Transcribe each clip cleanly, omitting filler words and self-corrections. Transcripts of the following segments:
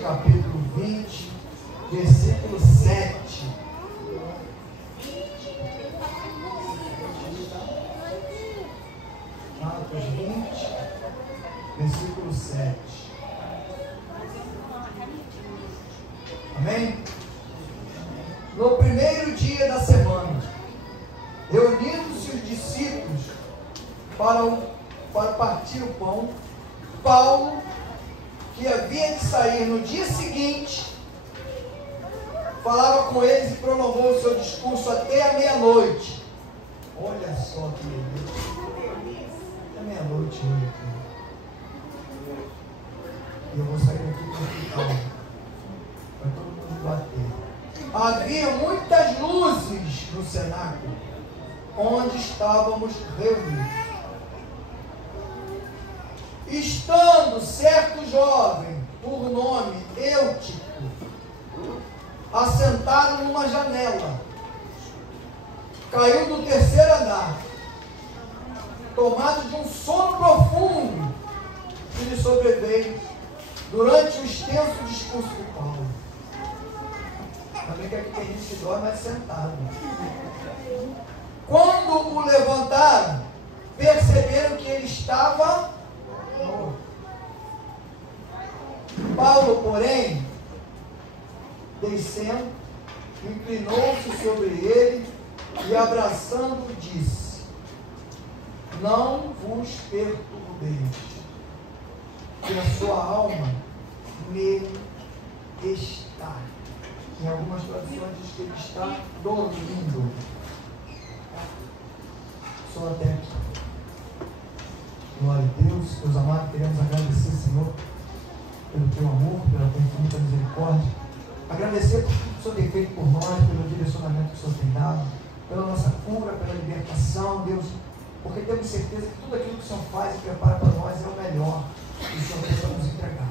capítulo 20, versículo 7. Marcos 20, versículo 7. Amém? No primeiro dia da semana, reunindo-se os discípulos para partir o pão, Paulo, que havia de sair no dia seguinte, falava com eles e prolongou o seu discurso até a meia-noite. Olha só que beleza. Até meia-noite hoje aqui. E eu vou sair daqui para ficar. Vai todo mundo bater. Havia muitas luzes no cenáculo onde estávamos reunidos. Estando certo jovem, por nome Eutico, assentado numa janela, caiu do terceiro andar, tomado de um sono profundo que lhe sobreveio durante o extenso discurso de Paulo. Também que aqui tem gente que dorme mais sentado. Quando o levantaram, perceberam que ele estava morto. Paulo, porém, descendo, inclinou-se sobre ele e, abraçando-o, disse: não vos perturbeis, que a sua alma nele está. Em algumas traduções diz que ele está dormindo. Só até aqui. Glória a Deus. Meus amados, queremos agradecer, Senhor, pelo teu amor, pela tua infinita misericórdia. Agradecer por tudo que o Senhor tem feito por nós, pelo direcionamento que o Senhor tem dado, pela nossa cura, pela libertação, Deus, porque temos certeza que tudo aquilo que o Senhor faz e prepara para nós é o melhor que o Senhor tem nos entregar.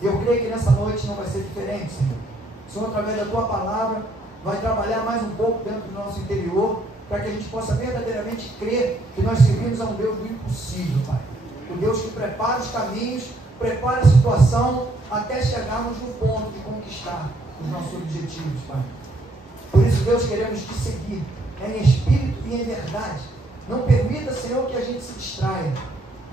E eu creio que nessa noite não vai ser diferente, Senhor. O Senhor, através da tua palavra, vai trabalhar mais um pouco dentro do nosso interior, para que a gente possa verdadeiramente crer que nós servimos a um Deus do impossível, Pai. O Deus que prepara os caminhos, prepara a situação, até chegarmos no ponto de conquistar os nossos objetivos, Pai. Por isso, Deus, queremos te seguir, em espírito e em verdade. Não permita, Senhor, que a gente se distraia.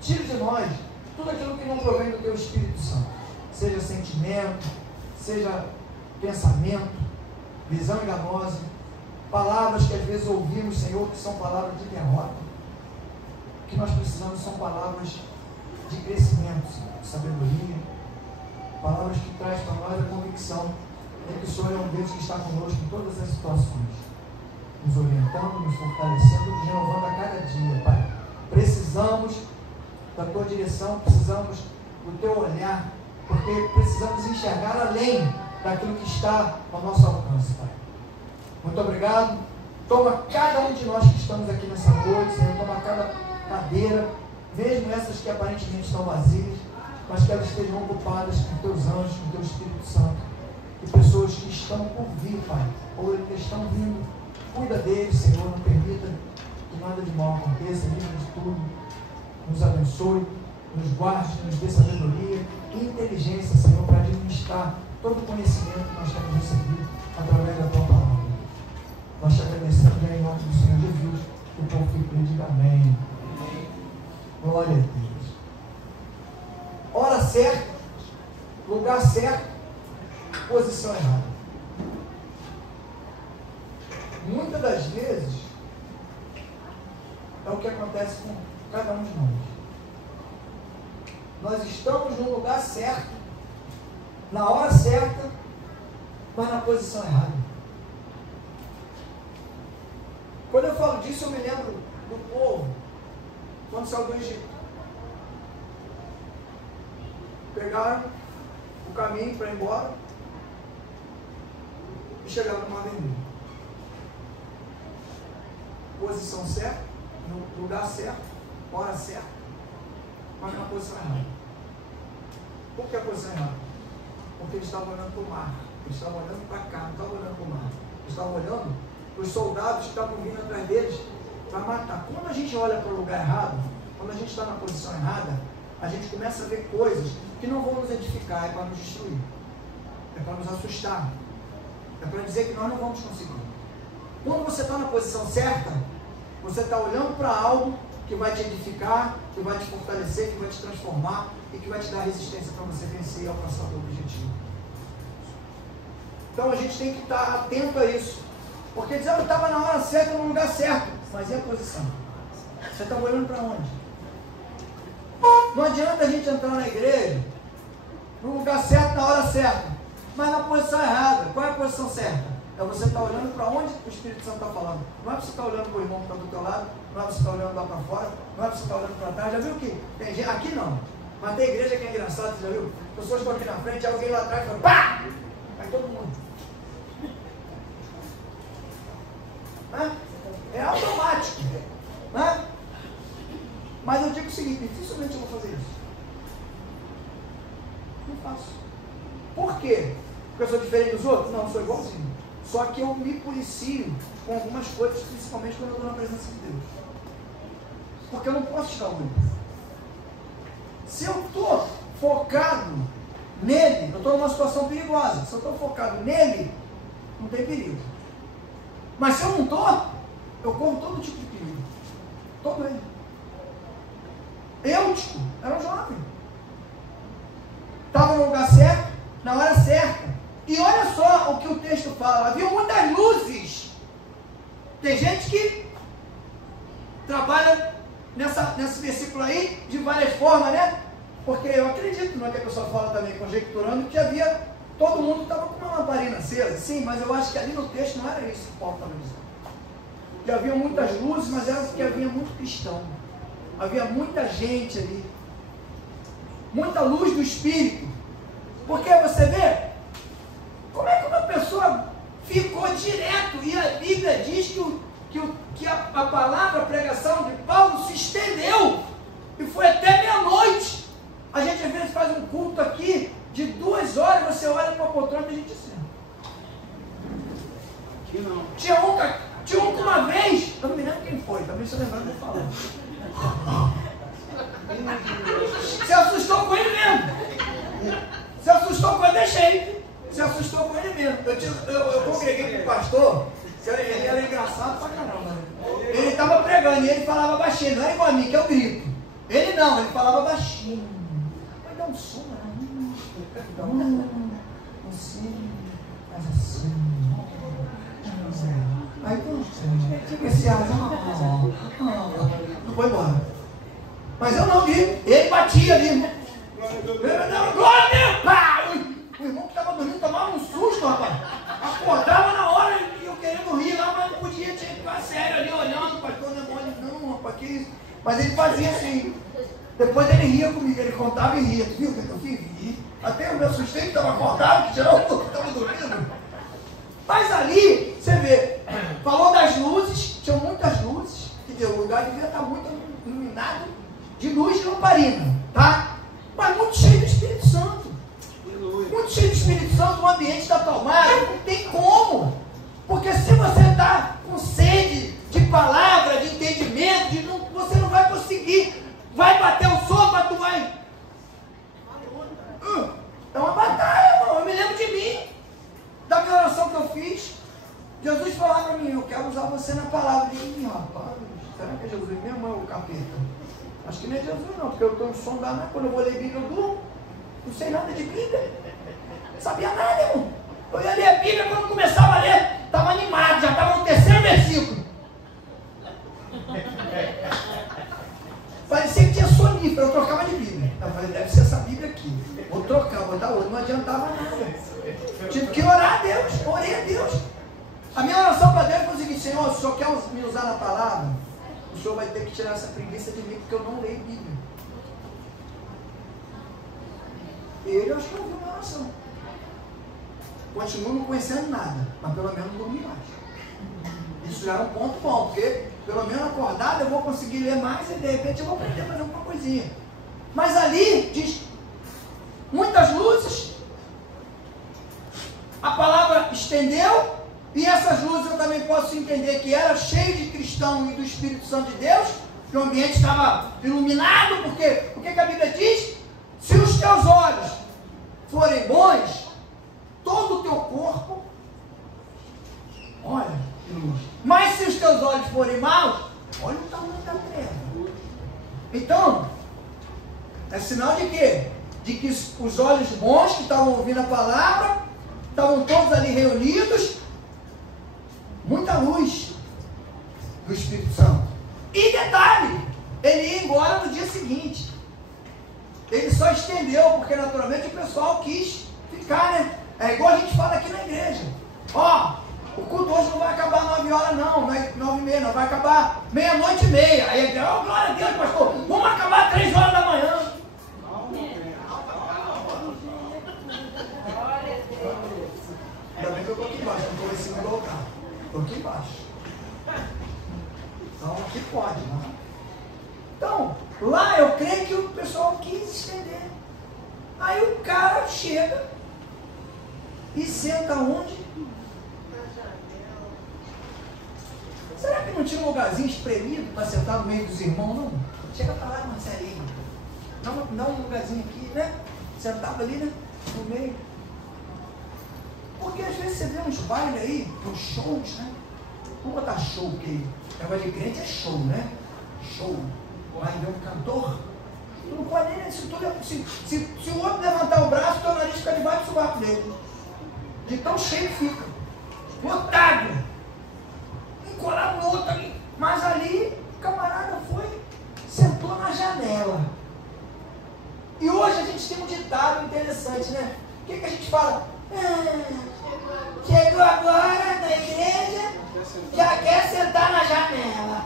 Tire de nós tudo aquilo que não provém do teu Espírito Santo. Seja sentimento, seja pensamento, visão enganosa, palavras que às vezes ouvimos, Senhor, que são palavras de derrota. O que nós precisamos são palavras de crescimento, Senhor, de sabedoria, palavras que trazem para nós a convicção de que o Senhor é um Deus que está conosco em todas as situações, nos orientando, nos fortalecendo, nos renovando a cada dia, Pai. Precisamos da tua direção, precisamos do teu olhar, porque precisamos enxergar além daquilo que está ao nosso alcance, Pai. Muito obrigado. Toma cada um de nós que estamos aqui nessa noite, Senhor, toma cada cadeira, mesmo essas que aparentemente estão vazias, mas que elas estejam ocupadas com teus anjos, com teu Espírito Santo, e pessoas que estão por vir, Pai, ou que estão vindo. Cuida deles, Senhor, não permita que nada de mal aconteça, livre de tudo, nos abençoe, nos guarde, nos dê sabedoria e inteligência, Senhor, para administrar todo o conhecimento que nós temos recebido através da tua palavra. Nós te agradecemos em nome do Senhor Jesus, que o povo fique e diga amém. Glória a Deus. Hora certa, lugar certo, posição errada. Muitas das vezes é o que acontece com cada um de nós. Nós estamos no lugar certo, na hora certa, mas na posição errada. Quando eu falo disso, eu me lembro do povo quando saiu do Egito. Pegaram o caminho para ir embora e chegaram no Mar Vermelho. Posição certa, no lugar certo, hora certa, mas na posição errada. Por que a posição errada? Porque eles estavam olhando para o mar, eles estavam olhando para cá, não estavam olhando para o mar, eles estavam olhando para os soldados que estavam vindo atrás deles para matar. Quando a gente olha para o lugar errado, quando a gente está na posição errada, a gente começa a ver coisas que não vão nos edificar, é para nos destruir. É para nos assustar. É para dizer que nós não vamos conseguir. Quando você está na posição certa, você está olhando para algo que vai te edificar, que vai te fortalecer, que vai te transformar e que vai te dar resistência para você vencer e alcançar o seu objetivo. Então a gente tem que estar atento a isso. Porque dizer, eu estava na hora certa, no lugar certo. Mas e a posição? Você está olhando para onde? Não adianta a gente entrar na igreja no lugar certo, na hora certa, mas na posição errada. Qual é a posição certa? É você estar olhando para onde o Espírito Santo está falando. Não é você estar olhando para o irmão que está do teu lado, não é você estar olhando lá para fora, não é você estar olhando para trás. Já viu que tem gente, aqui não, mas tem igreja que é engraçada, você já viu? As pessoas estão aqui na frente, alguém lá atrás fala, pá! Vai todo mundo. Né? É automático. Né? Mas eu digo o seguinte, dificilmente eu vou fazer isso. Não faço. Por quê? Porque eu sou diferente dos outros? Não, eu sou igualzinho. Só que eu me policio com algumas coisas, principalmente quando eu estou na presença de Deus. Porque eu não posso estar ruim. Se eu estou focado nele, eu estou numa situação perigosa. Se eu estou focado nele, não tem perigo. Mas se eu não estou, eu corro todo tipo de perigo. Todo ele. Eutico era um jovem. Estava no lugar certo, na hora certa. E olha só o que o texto fala. Havia muitas luzes. Tem gente que trabalha nesse versículo aí de várias formas, né? Porque eu acredito, não é que a pessoa fala também, conjecturando, que havia, todo mundo estava com uma lamparina acesa. Sim, mas eu acho que ali no texto não era isso que Paulo estava dizendo. Que havia muitas luzes, mas era porque havia muito cristão. Havia muita gente ali. Muita luz do Espírito. Porque você vê, como é que uma pessoa ficou direto, e a Bíblia diz que a palavra, a pregação de Paulo se estendeu, e foi até meia-noite. A gente às vezes faz um culto aqui, de 2 horas, você olha para a poltrona e a gente assim. Aqui não. Tinha um que uma vez, eu não me lembro quem foi, também se eu lembrar, eu vou falar. Se assustou com ele mesmo. Se assustou com ele, deixei. Se assustou com ele mesmo. Eu congreguei com o pastor, ele era engraçado pra caramba. Ele estava pregando e ele falava baixinho, não é igual a mim, que eu grito. Ele não, ele falava baixinho. Vai dar um som, né? Assim, mas assim. Aí esse ar, não foi embora. Mas eu não vi, ele batia ali. Glória a Deus! Pá! O irmão que estava dormindo tomava um susto, rapaz. Acordava na hora e eu querendo rir lá, mas não podia, tinha que ficar sério ali olhando. O pastor não, rapaz, que isso? Mas ele fazia assim. Depois ele ria comigo, ele contava e ria. Tu viu o que eu fiz? Até o meu sustento estava acordado, que tirou o que estava dormindo. Mas ali, você vê, falou das luzes, tinham muitas luzes, que o lugar devia estar muito iluminado de luz de lamparina, tá? Mas muito cheio do Espírito Santo. Muito cheio do Espírito Santo, o ambiente está tomado, não tem como. Porque se você está com sede de palavra, de entendimento, você não vai conseguir. Vai bater o sol, mas tu vai. É uma batalha, irmão. Eu me lembro de mim, da minha oração que eu fiz. Jesus falava para mim, eu quero usar você na palavra. E rapaz, será que é Jesus mesmo ou é o capeta? Acho que não é Jesus não, porque eu estou no som da nada. Quando eu vou ler Bíblia, eu durmo. Não sei nada de Bíblia. Não sabia nada, irmão. Eu ia ler a Bíblia, quando começava a ler, estava animado, já estava no 3º versículo. Parecia que tinha sonífero, eu trocava de Bíblia. Eu falei, deve ser essa Bíblia aqui. Vou trocar, vou dar outra. Não adiantava nada. Tive que orar a Deus, orei a Deus. A minha oração para Deus foi o seguinte: Senhor, se o Senhor quer me usar na palavra, o Senhor vai ter que tirar essa preguiça de mim, porque eu não leio Bíblia. Ele, eu acho que não ouviu minha oração. Continuo não conhecendo nada, mas pelo menos não dormi mais. Isso já é um ponto bom, porque pelo menos acordado eu vou conseguir ler mais e de repente eu vou aprender a fazer alguma coisinha. Mas ali diz muitas luzes, a palavra estendeu, e essas luzes eu também posso entender que era cheio de cristão e do Espírito Santo de Deus, que o ambiente estava iluminado, porque o que a Bíblia diz? Se os teus olhos forem bons, todo o teu corpo. Olha que luz. Mas se os teus olhos forem maus, olha o tamanho da treva. Então, é sinal de quê? De que os olhos bons que estavam ouvindo a palavra, estavam todos ali reunidos, muita luz do Espírito Santo. E detalhe, ele ia embora no dia seguinte. Ele só estendeu, porque naturalmente o pessoal quis ficar, né? É igual a gente fala aqui na igreja. Ó, o culto hoje não vai acabar 9 horas não, não é 9h30, não, vai acabar 00:30. Aí ele diz, oh, glória a Deus, pastor, vamos acabar 3 horas da manhã. Ainda bem que eu estou aqui embaixo, não estou em cima do altar. Estou aqui embaixo. Então aqui pode, né? Então, lá eu creio que o pessoal quis estender. Aí o cara chega e senta onde? Será que não tinha um lugarzinho espremido para sentar no meio dos irmãos, não? Chega para lá, Marcelinho. Dá um lugarzinho aqui, né? Sentava ali, né? No meio. Porque às vezes você vê uns bailes aí, uns shows, né? Vamos botar show, porque negócio de crente é show, né? Show. Vai ver um cantor. Tu não pode nem se o outro levantar o braço, o teu nariz fica debaixo do sovaco dele. De tão cheio que fica. Lotado. Um colado no outro ali. Mas ali, o camarada foi, sentou na janela. E hoje a gente tem um ditado interessante, né? O que a gente fala? Chegou agora na igreja, já quer sentar na janela.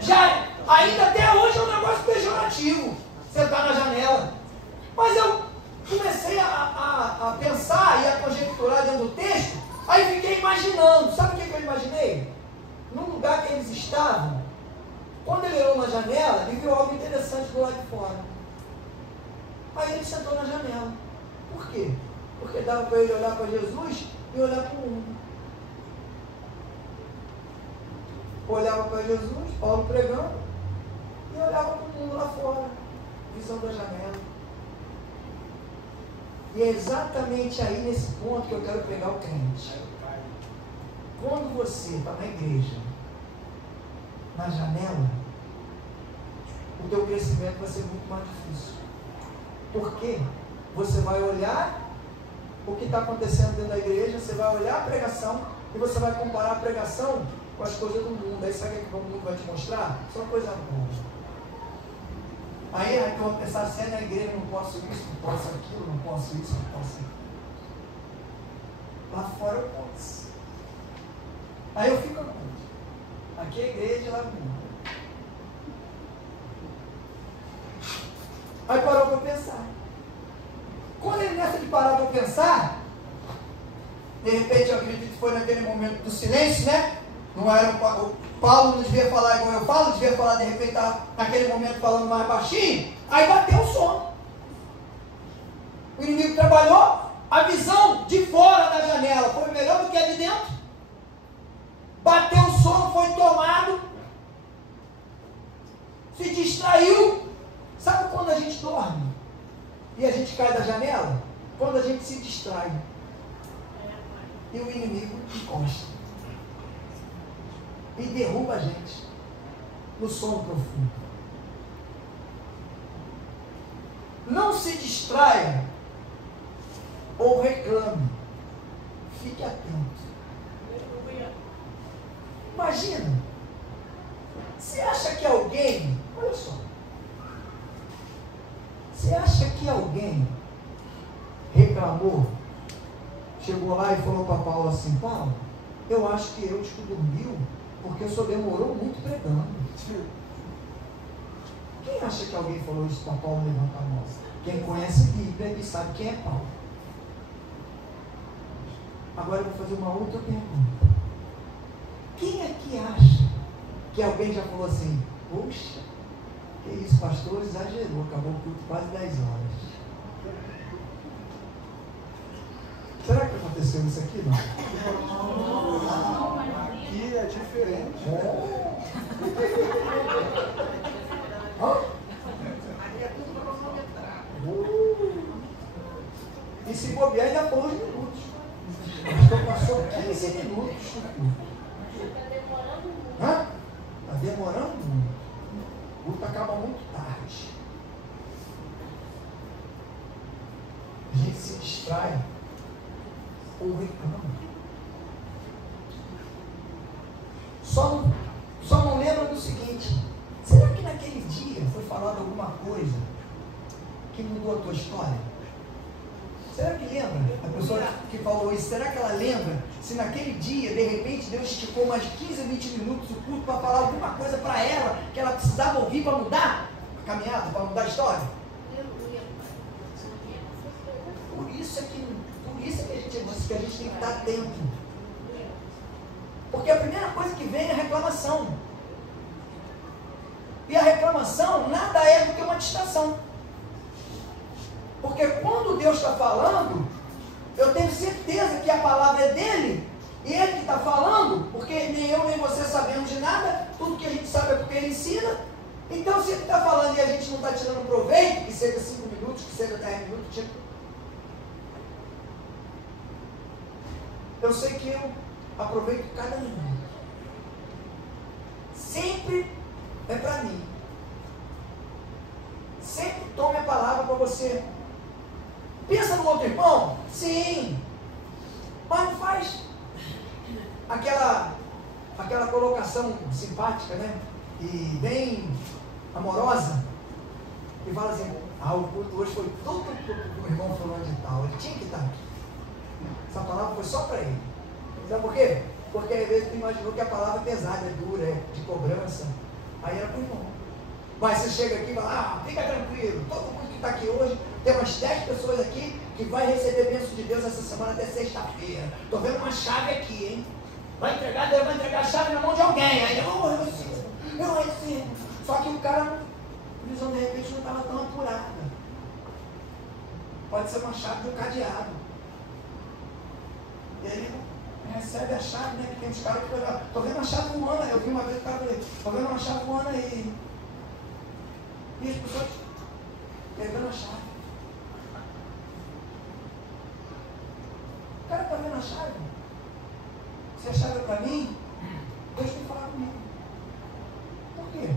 Já, ainda até hoje é um negócio pejorativo, sentar na janela. Mas eu comecei a pensar e a conjecturar dentro do texto, aí fiquei imaginando. Sabe o que eu imaginei? No lugar que eles estavam, quando ele olhou na janela, ele viu algo interessante do lado de fora. Aí ele sentou na janela. Por quê? Porque dava para ele olhar para Jesus e olhar para o mundo. Olhava para Jesus, Paulo pregando, e olhava para o mundo lá fora, visão da janela. E é exatamente aí nesse ponto que eu quero pegar o crente. Quando você está na igreja, na janela, o teu crescimento vai ser muito mais difícil. Por quê? Você vai olhar o que está acontecendo dentro da igreja, você vai olhar a pregação e você vai comparar a pregação com as coisas do mundo. Aí sabe o que o mundo vai te mostrar? Só coisa boa. Aí eu vou pensar assim, na igreja não posso isso, não posso aquilo, não posso isso, não posso aquilo. Lá fora eu posso. Aí eu fico onde? Aqui é a igreja, lá no mundo. Aí parou para pensar. Quando ele nessa de parar para pensar, de repente eu acredito que foi naquele momento do silêncio, né? Não era o Paulo não devia falar igual eu falo, devia falar de repente naquele momento falando mais baixinho, aí bateu o sono. O inimigo trabalhou, a visão de fora da janela foi melhor do que a de dentro. Bateu o sono, foi tomado, se distraiu. Sabe quando a gente dorme e a gente cai da janela? Quando a gente se distrai e o inimigo encosta e derruba a gente no sono profundo. Não se distraia ou reclame, fique atento. Imagina, você acha que alguém, olha só, você acha que alguém reclamou, chegou lá e falou para Paulo assim, Paulo, eu acho que eu dormiu porque o senhor demorou muito pregando. Quem acha que alguém falou isso para Paulo? Levanta a mão. Quem conhece a Bíblia e sabe quem é Paulo. Agora eu vou fazer uma outra pergunta. Quem aqui acha que alguém já falou assim, poxa, que isso, pastor, exagerou, acabou o culto quase 10 horas. Será que aconteceu isso aqui? Não. Aqui é diferente. E se bobear, ainda pôs os minutos. Então passou 15 minutos. Está demorando muito. Hã? Está demorando muito. O culto acaba muito tarde. A gente se distrai ou reclama. Só não lembra do seguinte: será que naquele dia foi falado alguma coisa que mudou a tua história? Será que lembra? A pessoa que falou isso, será que ela lembra se naquele dia, de repente, Deus esticou mais 15 ou 20 minutos o culto para falar alguma coisa para ela que ela precisava ouvir para mudar a caminhada, para mudar a história? Por isso é que a gente disse que a gente tem que estar atento. Porque a primeira coisa que vem é a reclamação. E a reclamação nada é do que uma distração. Porque quando Deus está falando, eu tenho certeza que a palavra é dele, e ele que está falando, porque nem eu nem você sabemos de nada, tudo que a gente sabe é porque ele ensina. Então, se ele está falando e a gente não está tirando proveito, que seja 5 minutos, que seja 10 minutos, eu sei que eu aproveito cada minuto. Sempre é para mim. Sempre tome a palavra para você. Pensa no outro irmão? Sim. Mas não faz aquela colocação simpática, né? E bem amorosa. E fala assim: o culto hoje foi tudo que o irmão falou de tal. Ele tinha que estar aqui. Essa palavra foi só para ele. Sabe por quê? Porque às vezes tu imaginou que a palavra é pesada, é dura, é de cobrança. Aí era para o irmão. Mas você chega aqui e fala: fica tranquilo, todo mundo que está aqui hoje, tem umas 10 pessoas aqui que vai receber a bênção de Deus essa semana até sexta-feira. Estou vendo uma chave aqui, hein? Deus vai entregar a chave na mão de alguém. Aí eu recebo. Só que o cara, a visão de repente não estava tão apurada. Pode ser uma chave do cadeado. E aí recebe a chave, né? Que tem uns caras que falam: estou vendo uma chave voando. Eu vi uma vez o cara falei: estou vendo uma chave voando aí. E as pessoas pegando a chave. O cara está vendo a chave. Se a chave é para mim, Deus tem que falar comigo. Por quê?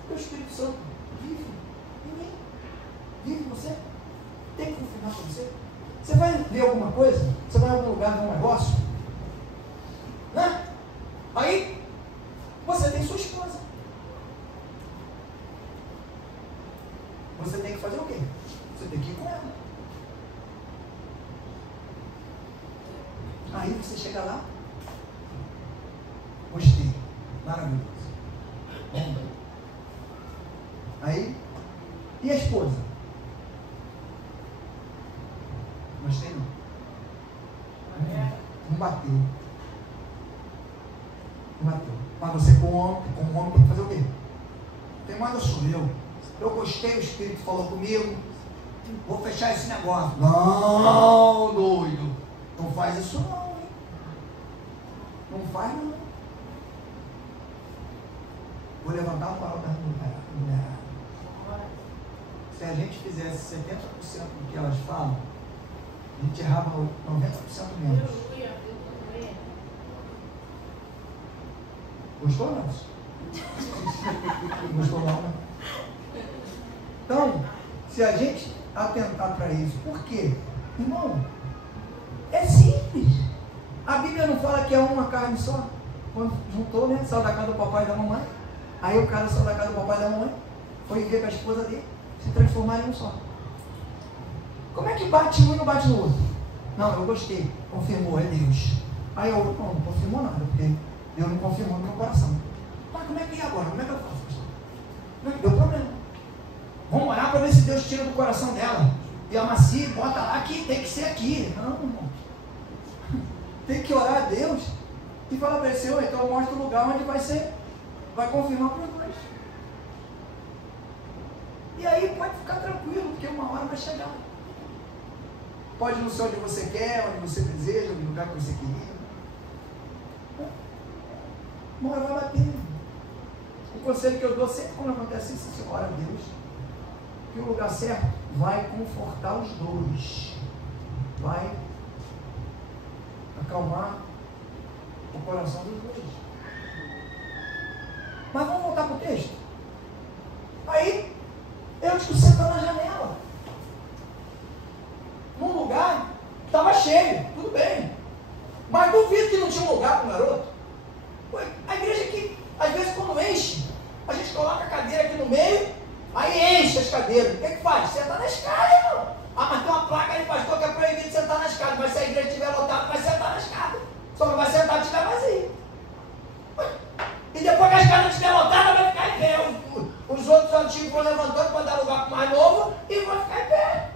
Porque o Espírito Santo vive em mim. Vive em você. Tem que confirmar com você. Você vai ver alguma coisa? Você vai em algum lugar, ver um negócio? Né? Aí, você tem sua esposa. Você tem que fazer o quê? Você tem que ir com ela. Aí você chega lá. Gostei. Maravilhoso. Aí, e a esposa? Gostei não. Não bateu. Não bateu. Mas você como homem tem que fazer o quê? Tem mais, eu sou eu. Eu gostei, o Espírito falou comigo. Vou fechar esse negócio. Não, doido. Não faz isso não, hein? Não faz não. Vou levantar um farol da mulher. Se a gente fizesse 70% do que elas falam, a gente errava 90% menos. Gostou não? Gostou não, né? Então, se a gente atentar para isso, por quê? Irmão, é simples. A Bíblia não fala que é uma carne só. Quando juntou, né? Saiu da casa do papai e da mamãe. Aí o cara saiu da casa do papai e da mamãe, foi viver com a esposa dele, se transformaram em um só. Como é que bate um e não bate no outro? Não, eu gostei. Confirmou, é Deus. Aí eu, não confirmou nada, porque Deus não confirmou no meu coração. Mas como é que é agora? Como é que eu faço? Como é que deu problema? Vamos orar para ver se Deus tira do coração dela. E amacia, bota lá que tem que ser aqui. Não, irmão. Tem que orar a Deus e falar para ele: Senhor, então mostra o lugar onde vai ser, vai confirmar para os dois. E aí pode ficar tranquilo, porque uma hora vai chegar. Pode não ser onde você quer, onde você deseja, no lugar que você queria. Uma hora vai bater. O conselho que eu dou sempre quando acontece isso: ora a Deus, que o lugar certo vai confortar os dois. vai acalmar o coração dos dois. Mas vamos voltar para o texto. Aí, Eutico senta na janela. Num lugar que estava cheio, tudo bem. Mas duvido que não tinha um lugar para o garoto. A igreja aqui, às vezes quando enche, a gente coloca a cadeira aqui no meio, aí enche as cadeiras. O que faz? Senta na escada, irmão. Ah, mas tem uma placa ali, pastor, que é proibido sentar na escada. Mas se a igreja estiver lotada, vai sentar na escada. Só não vai sentar se estiver vazio. E depois que a escada estiver lotada, vai ficar em pé. Os outros antigos vão levantando para dar lugar para o mais novo e vão ficar em pé.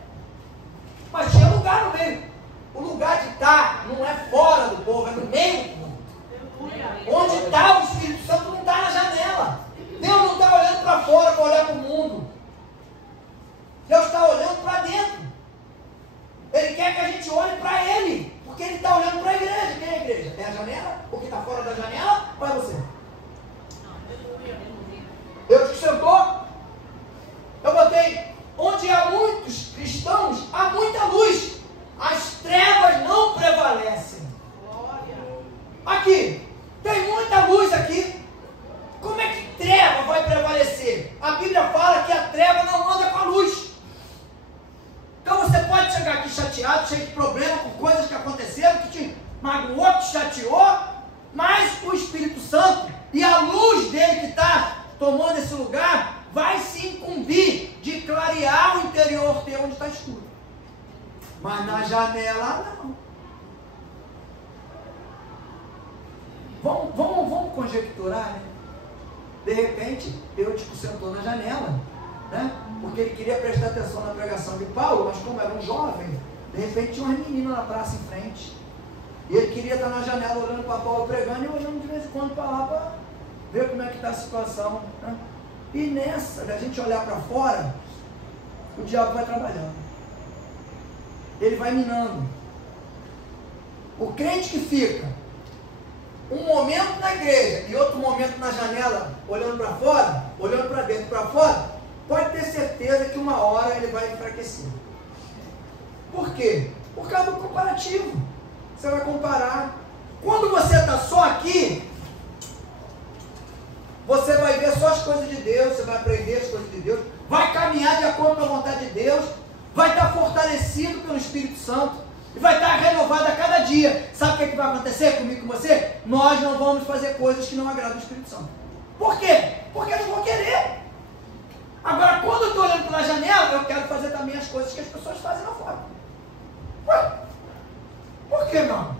Mas tinha lugar no meio. O lugar de estar não é fora do povo, é no meio do povo. Onde está o Espírito Santo não está na janela. Deus não está olhando para fora para olhar para o mundo. Deus está olhando para dentro. Ele quer que a gente olhe para Ele. Porque Ele está olhando para a igreja. Quem é a igreja? É a janela? O que está fora da janela? Ou é você? Eu te sentou. Eu botei. Onde há muitos cristãos, há muita luz. As trevas não prevalecem. Aqui. Tem muita luz aqui. Como é que treva vai prevalecer? A Bíblia fala que a treva não anda com a luz. Então você pode chegar aqui chateado, cheio de problema, com coisas que aconteceram, que te magoou, que te chateou, mas o Espírito Santo e a luz dele que está tomando esse lugar vai se incumbir de clarear o interior teu onde está escuro. Mas na janela não. Vamos conjecturar, né? De repente, Eutico sentou na janela, né? Porque ele queria prestar atenção na pregação de Paulo, mas como era um jovem, de repente tinha umas meninas na praça em frente. E ele queria estar na janela olhando para Paulo pregando e olhando de vez em quando para lá para ver como é que está a situação, né? E nessa, da gente olhar para fora, o diabo vai trabalhando. Ele vai minando. O crente que fica um momento na igreja e outro momento na janela, olhando para fora, olhando para dentro, para fora, pode ter certeza que uma hora ele vai enfraquecer. Por quê? Por causa do comparativo. Você vai comparar. Quando você está só aqui, você vai ver só as coisas de Deus, você vai aprender as coisas de Deus, vai caminhar de acordo com a vontade de Deus, vai estar fortalecido pelo Espírito Santo e vai estar renovado a cada dia. Sabe o que vai acontecer comigo e com você? Nós não vamos fazer coisas que não agradam o Espírito Santo. Por quê? Porque eu não vou querer. Agora, quando eu estou olhando pela janela, eu quero fazer também as coisas que as pessoas fazem lá fora. Ué? Por que não?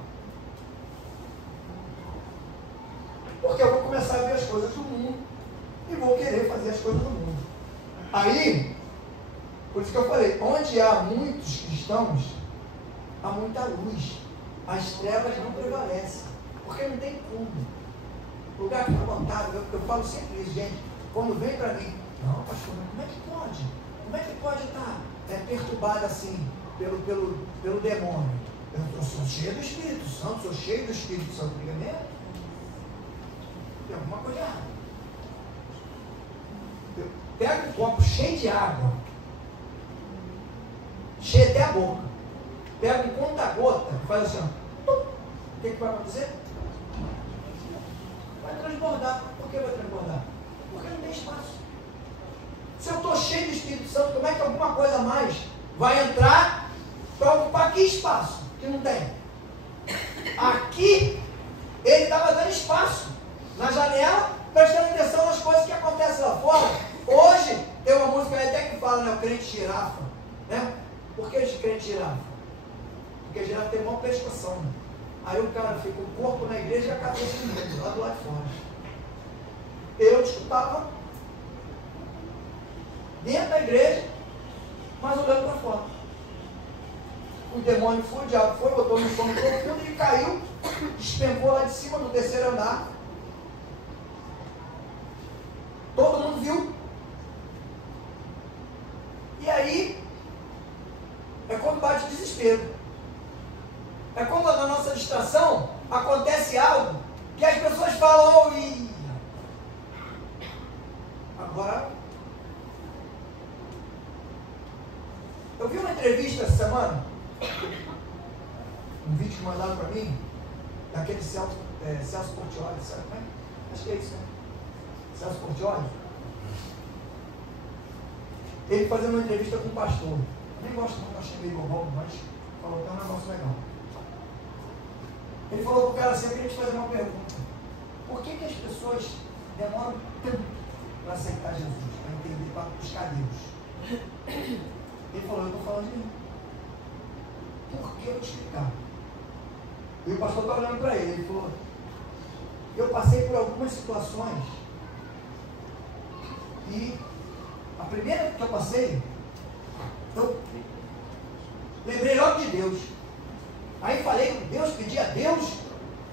Porque eu vou começar a ver as coisas do mundo e vou querer fazer as coisas do mundo. Aí, por isso que eu falei, onde há muitos cristãos, há muita luz. As trevas não prevalecem, porque não tem como. O lugar que está montado, eu falo sempre isso, gente, quando vem para mim, não, pastor, mas como é que pode? Como é que pode estar perturbado assim pelo demônio? Eu sou cheio do Espírito Santo, sou cheio do Espírito Santo, liga mesmo? Tem alguma coisa errada. Eu pego um copo cheio de água, cheio até a boca, pego um conta-gota e faz assim, ó, o que vai acontecer? Vai transbordar. Por que vai transbordar? Porque não tem espaço. Se eu estou cheio do Espírito Santo, como é que alguma coisa a mais vai entrar para ocupar que espaço? Que não tem. Aqui, ele estava dando espaço na janela, prestando atenção nas coisas que acontecem lá fora. Hoje, tem uma música aí até que fala, né, o crente girafa, né? Por que esse crente girafa? Porque a girafa tem uma pescoção, né? Aí o cara fica o corpo na igreja e a cabeça no mundo, lá do lado de fora. Eu escutava dentro da igreja, mas olhando para fora. O demônio foi, o diabo foi, botou no sono profundo e caiu, despencou lá de cima do terceiro andar. Todo mundo viu. E aí, é quando bate o desespero. É quando na nossa distração acontece algo que as pessoas falam, oh, agora. Eu vi uma entrevista essa semana Celso Portioli, sabe? Acho que é isso, né? Celso Portioli. Ele fazendo uma entrevista com um pastor. Eu nem gosto muito, achei meio bobão, mas falou que é um negócio legal. Ele falou para o cara assim: eu queria te fazer uma pergunta. Por que as pessoas demoram tanto para aceitar Jesus, para entender, para buscar Deus? Ele falou: eu estou falando de mim. Por que eu vou te explicar? E o pastor está olhando para ele. Ele falou: eu passei por algumas situações e a primeira que eu passei, eu lembrei logo de Deus. Aí falei com Deus, pedi a Deus,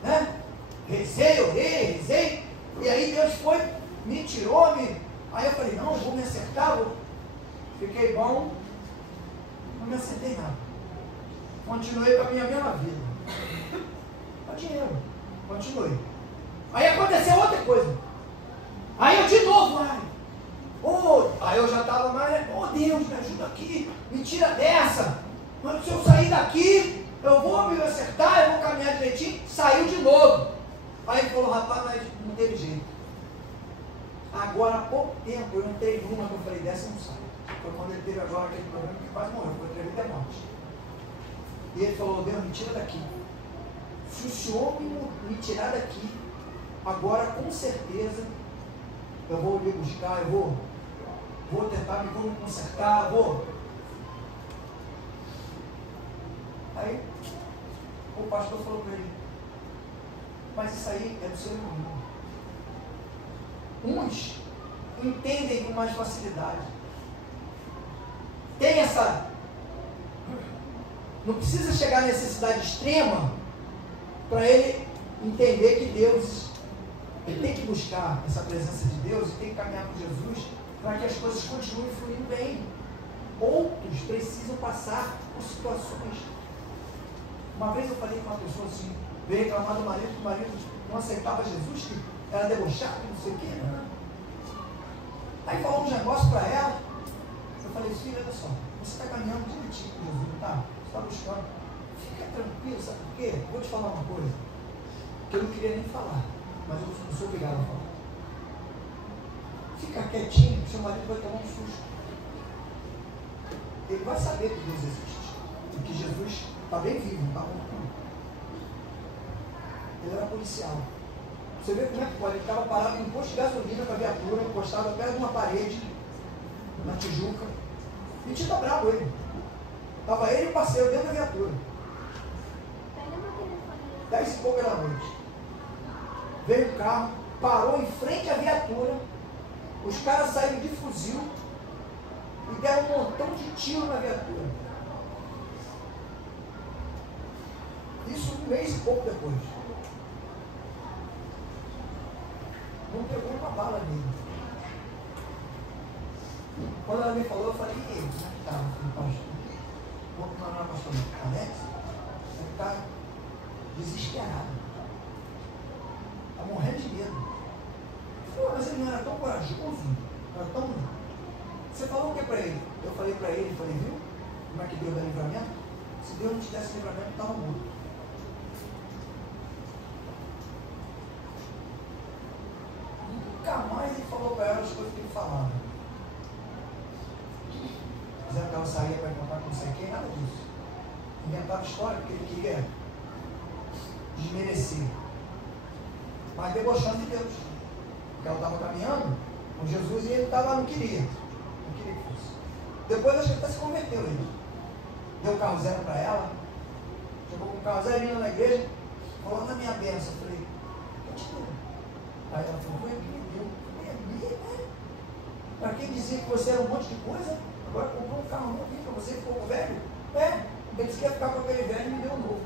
né? Rezei, orei, rezei. E aí Deus foi, me tirou, Aí eu falei: não, vou me acertar. Fiquei bom, não me acertei nada. Continuei com a minha mesma vida. Dá dinheiro, continuei. Aí aconteceu outra coisa. Aí eu de novo, aí eu já estava mais, Deus, me ajuda aqui, me tira dessa. Mas se eu sair daqui, eu vou me acertar, eu vou caminhar direitinho. Saiu de novo. Aí ele falou: rapaz, mas não teve jeito. Agora há pouco tempo eu entrei numa que eu falei: dessa não sai. Foi quando ele teve agora aquele problema que quase morreu, foi entrevista de morte. E ele falou: Deus, me tira daqui. Se o Senhor me tirar daqui, agora com certeza eu vou lhe buscar, eu vou tentar me consertar, Aí o pastor falou para ele: mas isso aí é do ser humano. Uns entendem com mais facilidade. Tem essa... Não precisa chegar à necessidade extrema para ele entender que Deus, ele tem que buscar essa presença de Deus e tem que caminhar com Jesus para que as coisas continuem fluindo bem. Outros precisam passar por situações. Uma vez eu falei com uma pessoa assim, veio reclamar do marido, que o marido não aceitava Jesus, que era debochado, não sei o quê. Aí falou um negócio para ela. Eu falei: filha, olha só, você está caminhando direitinho com Jesus, tá? Você está buscando. Fica tranquilo, sabe por quê? Vou te falar uma coisa que eu não queria nem falar, mas eu não sou obrigado a falar. Fica quietinho, seu marido vai tomar um susto. Ele vai saber que Deus existe e que Jesus está bem vivo, não está morto. Ele era policial. Você vê como é que pode? Ele estava parado no posto de gasolina com a viatura, encostado perto de uma parede, na Tijuca. E tinha bravo ele. Estava ele e o parceiro dentro da viatura. 10 e pouco da noite. Veio o carro, parou em frente à viatura. Os caras saíram de fuzil e deram um montão de tiro na viatura. Isso um mês e pouco depois. Não pegou uma bala nele. Quando ela me falou, eu falei: e ele? Como é que está? Eu falei: pastor, vou tomar uma pastor Alex, ele está desesperado. Está morrendo de medo. Pô, mas ele não era tão corajoso, era tão... Você falou o que para ele? Eu falei para ele, viu? Como é que Deus dá livramento? Se Deus não te desse livramento, estava morto. Nunca mais ele falou para ela as coisas que ele falava. Dizendo que ela saía para encontrar com não sei quem, nada disso. Inventava história porque ele queria desmerecer. Mas debochando de Deus. Porque ela estava caminhando com Jesus e ele não queria. Não queria que fosse. Depois acho que ele até se converteu. Ele deu o carro zero para ela. Chegou com o carro zero na igreja. Falou: na minha bênção. Eu falei: eu te dou. Aí ela falou: foi ele que me deu. Para quem dizia que você era um monte de coisa, agora comprou um carro novo para você, ficou velho. Ele disse que ia ficar com aquele velho e me deu um novo.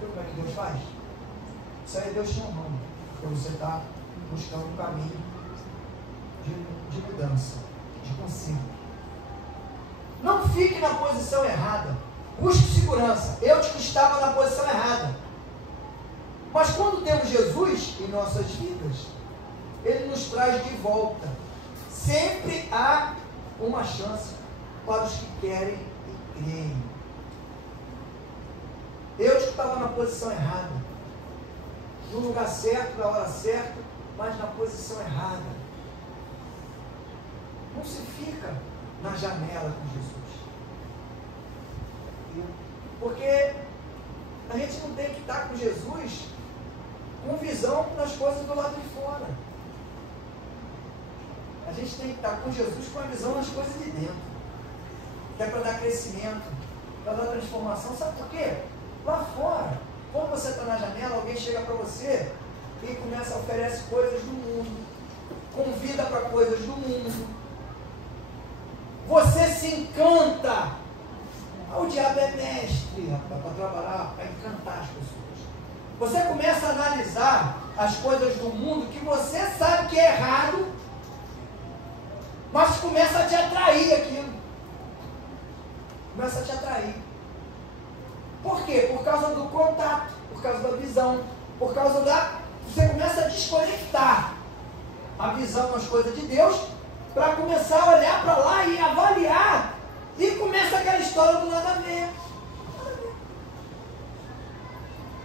Como é que Deus faz? Isso aí Deus tinha um nome. Porque você está buscando um caminho de mudança, de conserto. Não fique na posição errada. Busque segurança. Eu estava na posição errada. Mas quando temos Jesus em nossas vidas, Ele nos traz de volta. Sempre há uma chance para os que querem e creem. Eu estava na posição errada. no lugar certo, na hora certa, mas na posição errada. Não se fica na janela com Jesus. Porque a gente não tem que estar com Jesus com visão das coisas do lado de fora. A gente tem que estar com Jesus com a visão das coisas de dentro. Que é para dar crescimento, para dar transformação. Sabe por quê? Lá fora, quando você está na janela, alguém chega para você e começa a oferecer coisas do mundo, convida para coisas do mundo. Você se encanta. O diabo é mestre, rapaz, para trabalhar, para encantar as pessoas. Você começa a analisar as coisas do mundo que você sabe que é errado, mas começa a te atrair aquilo. Começa a te atrair. Por quê? Por causa do contato, por causa da visão, por causa da... Você começa a desconectar a visão nas coisas de Deus para começar a olhar para lá e avaliar. E começa aquela história do nada a ver.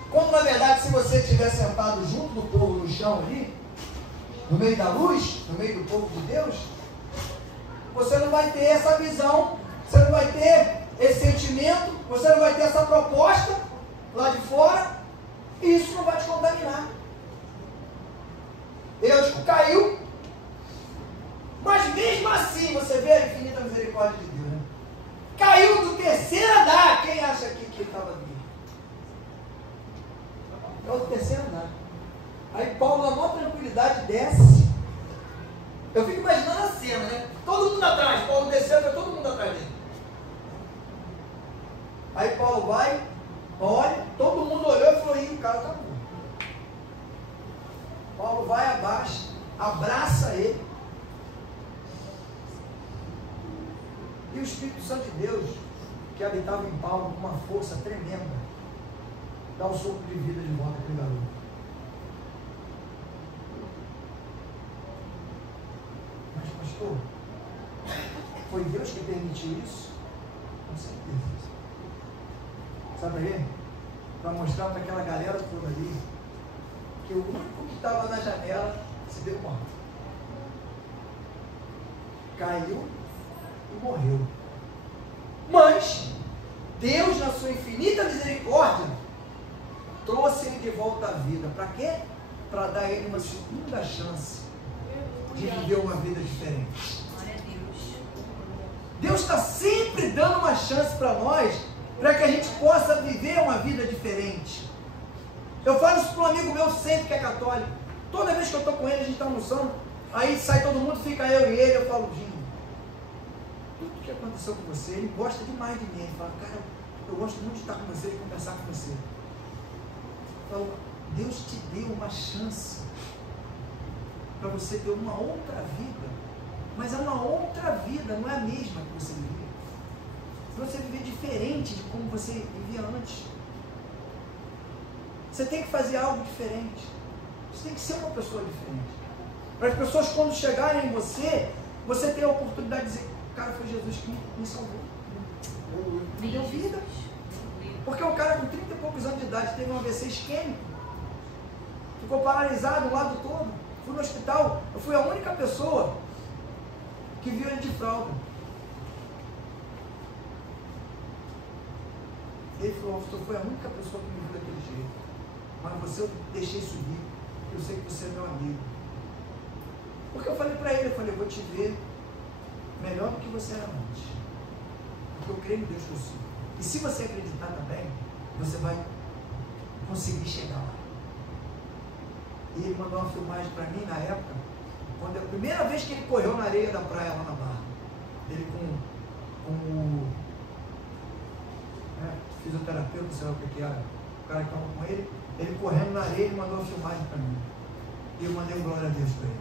Quando na verdade, se você estiver sentado junto do povo no chão ali, no meio da luz, no meio do povo de Deus, você não vai ter essa visão, você não vai ter esse sentimento, você não vai ter essa proposta lá de fora, e isso não vai te contaminar. Eutico caiu, mas mesmo assim você vê a infinita misericórdia de Deus, né? Caiu do terceiro andar. Quem acha aqui que ele estava vivo? É o terceiro andar. Aí Paulo, na maior tranquilidade, desce. Eu fico imaginando a cena, né? Todo mundo atrás, Paulo desceu, foi todo mundo atrás dele. Aí Paulo vai, olha, todo mundo olhou e falou: ih, o cara está morto. Paulo vai, abaixa, abraça ele. E o Espírito Santo de Deus, que habitava em Paulo com uma força tremenda, dá um sopro de vida de volta àquele garoto. Mas, pastor, foi Deus que permitiu isso? Com certeza. Sabe por quê? Para mostrar para aquela galera toda ali que o único que estava na janela se deu mal. Caiu e morreu. Mas Deus, na sua infinita misericórdia, trouxe ele de volta à vida. Para quê? Para dar a ele uma segunda chance de viver uma vida diferente. Deus está sempre dando uma chance para nós, para que a gente possa viver uma vida diferente. Eu falo isso para um amigo meu sempre que é católico. Toda vez que eu estou com ele, a gente está almoçando, aí sai todo mundo, fica eu e ele, eu falo: Dinho, tudo que aconteceu com você, ele gosta demais de mim. Ele fala: cara, eu gosto muito de estar com você, de conversar com você. Eu falo: Deus te deu uma chance para você ter uma outra vida, mas é uma outra vida, não é a mesma que você vivia. Para você viver diferente de como você vivia antes. Você tem que fazer algo diferente. Você tem que ser uma pessoa diferente. Para as pessoas, quando chegarem em você, você tem a oportunidade de dizer: cara, foi Jesus que me salvou. Me deu vida. Porque o cara com 30 e poucos anos de idade teve um AVC isquêmico. Ficou paralisado o lado todo. Fui no hospital. Eu fui a única pessoa que viu ele de fralda. Ele falou: você foi a única pessoa que me viu daquele jeito. Mas você eu deixei subir. Eu sei que você é meu amigo. Porque eu falei para ele, eu vou te ver melhor do que você era antes. Porque eu creio em Deus que eu sou. E se você acreditar também, você vai conseguir chegar lá. E ele mandou uma filmagem para mim na época, quando a primeira vez que ele correu na areia da praia lá na Barra. Ele com o fisioterapeuta, sei lá o que era, o cara que estava com ele correndo na areia, ele mandou uma filmagem para mim. E eu mandei glória a Deus para ele.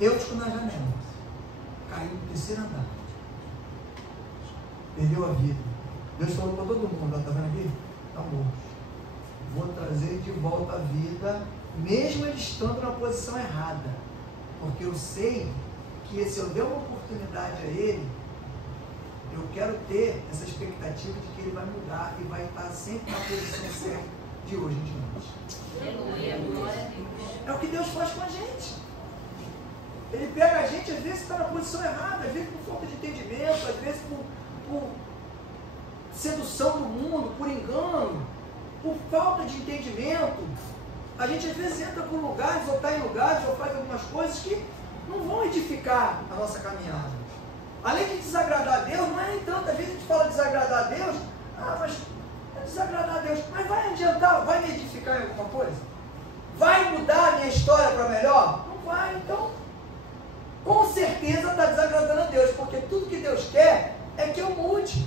Eutico na janela, caiu no terceiro andar, perdeu a vida. Deus falou para todo mundo: está vendo aqui? Está morto. Vou trazer de volta a vida, mesmo ele estando na posição errada, porque eu sei que se eu der uma oportunidade a ele, Eu quero ter essa expectativa de que ele vai mudar e vai estar sempre na posição certa de hoje em diante. Aleluia, glória a Deus. É o que Deus faz com a gente. Ele pega a gente, às vezes está na posição errada, às vezes por falta de entendimento, às vezes por sedução do mundo, por engano, por falta de entendimento. A gente às vezes entra por lugares, ou está em lugares, ou faz algumas coisas que não vão edificar a nossa caminhada. Além de desagradar a Deus, não é nem tanto, às vezes a gente fala desagradar a Deus, mas é desagradar a Deus, mas vai adiantar, vai me edificar em alguma coisa? Vai mudar a minha história para melhor? Não vai, então, com certeza está desagradando a Deus, porque tudo que Deus quer é que eu mude.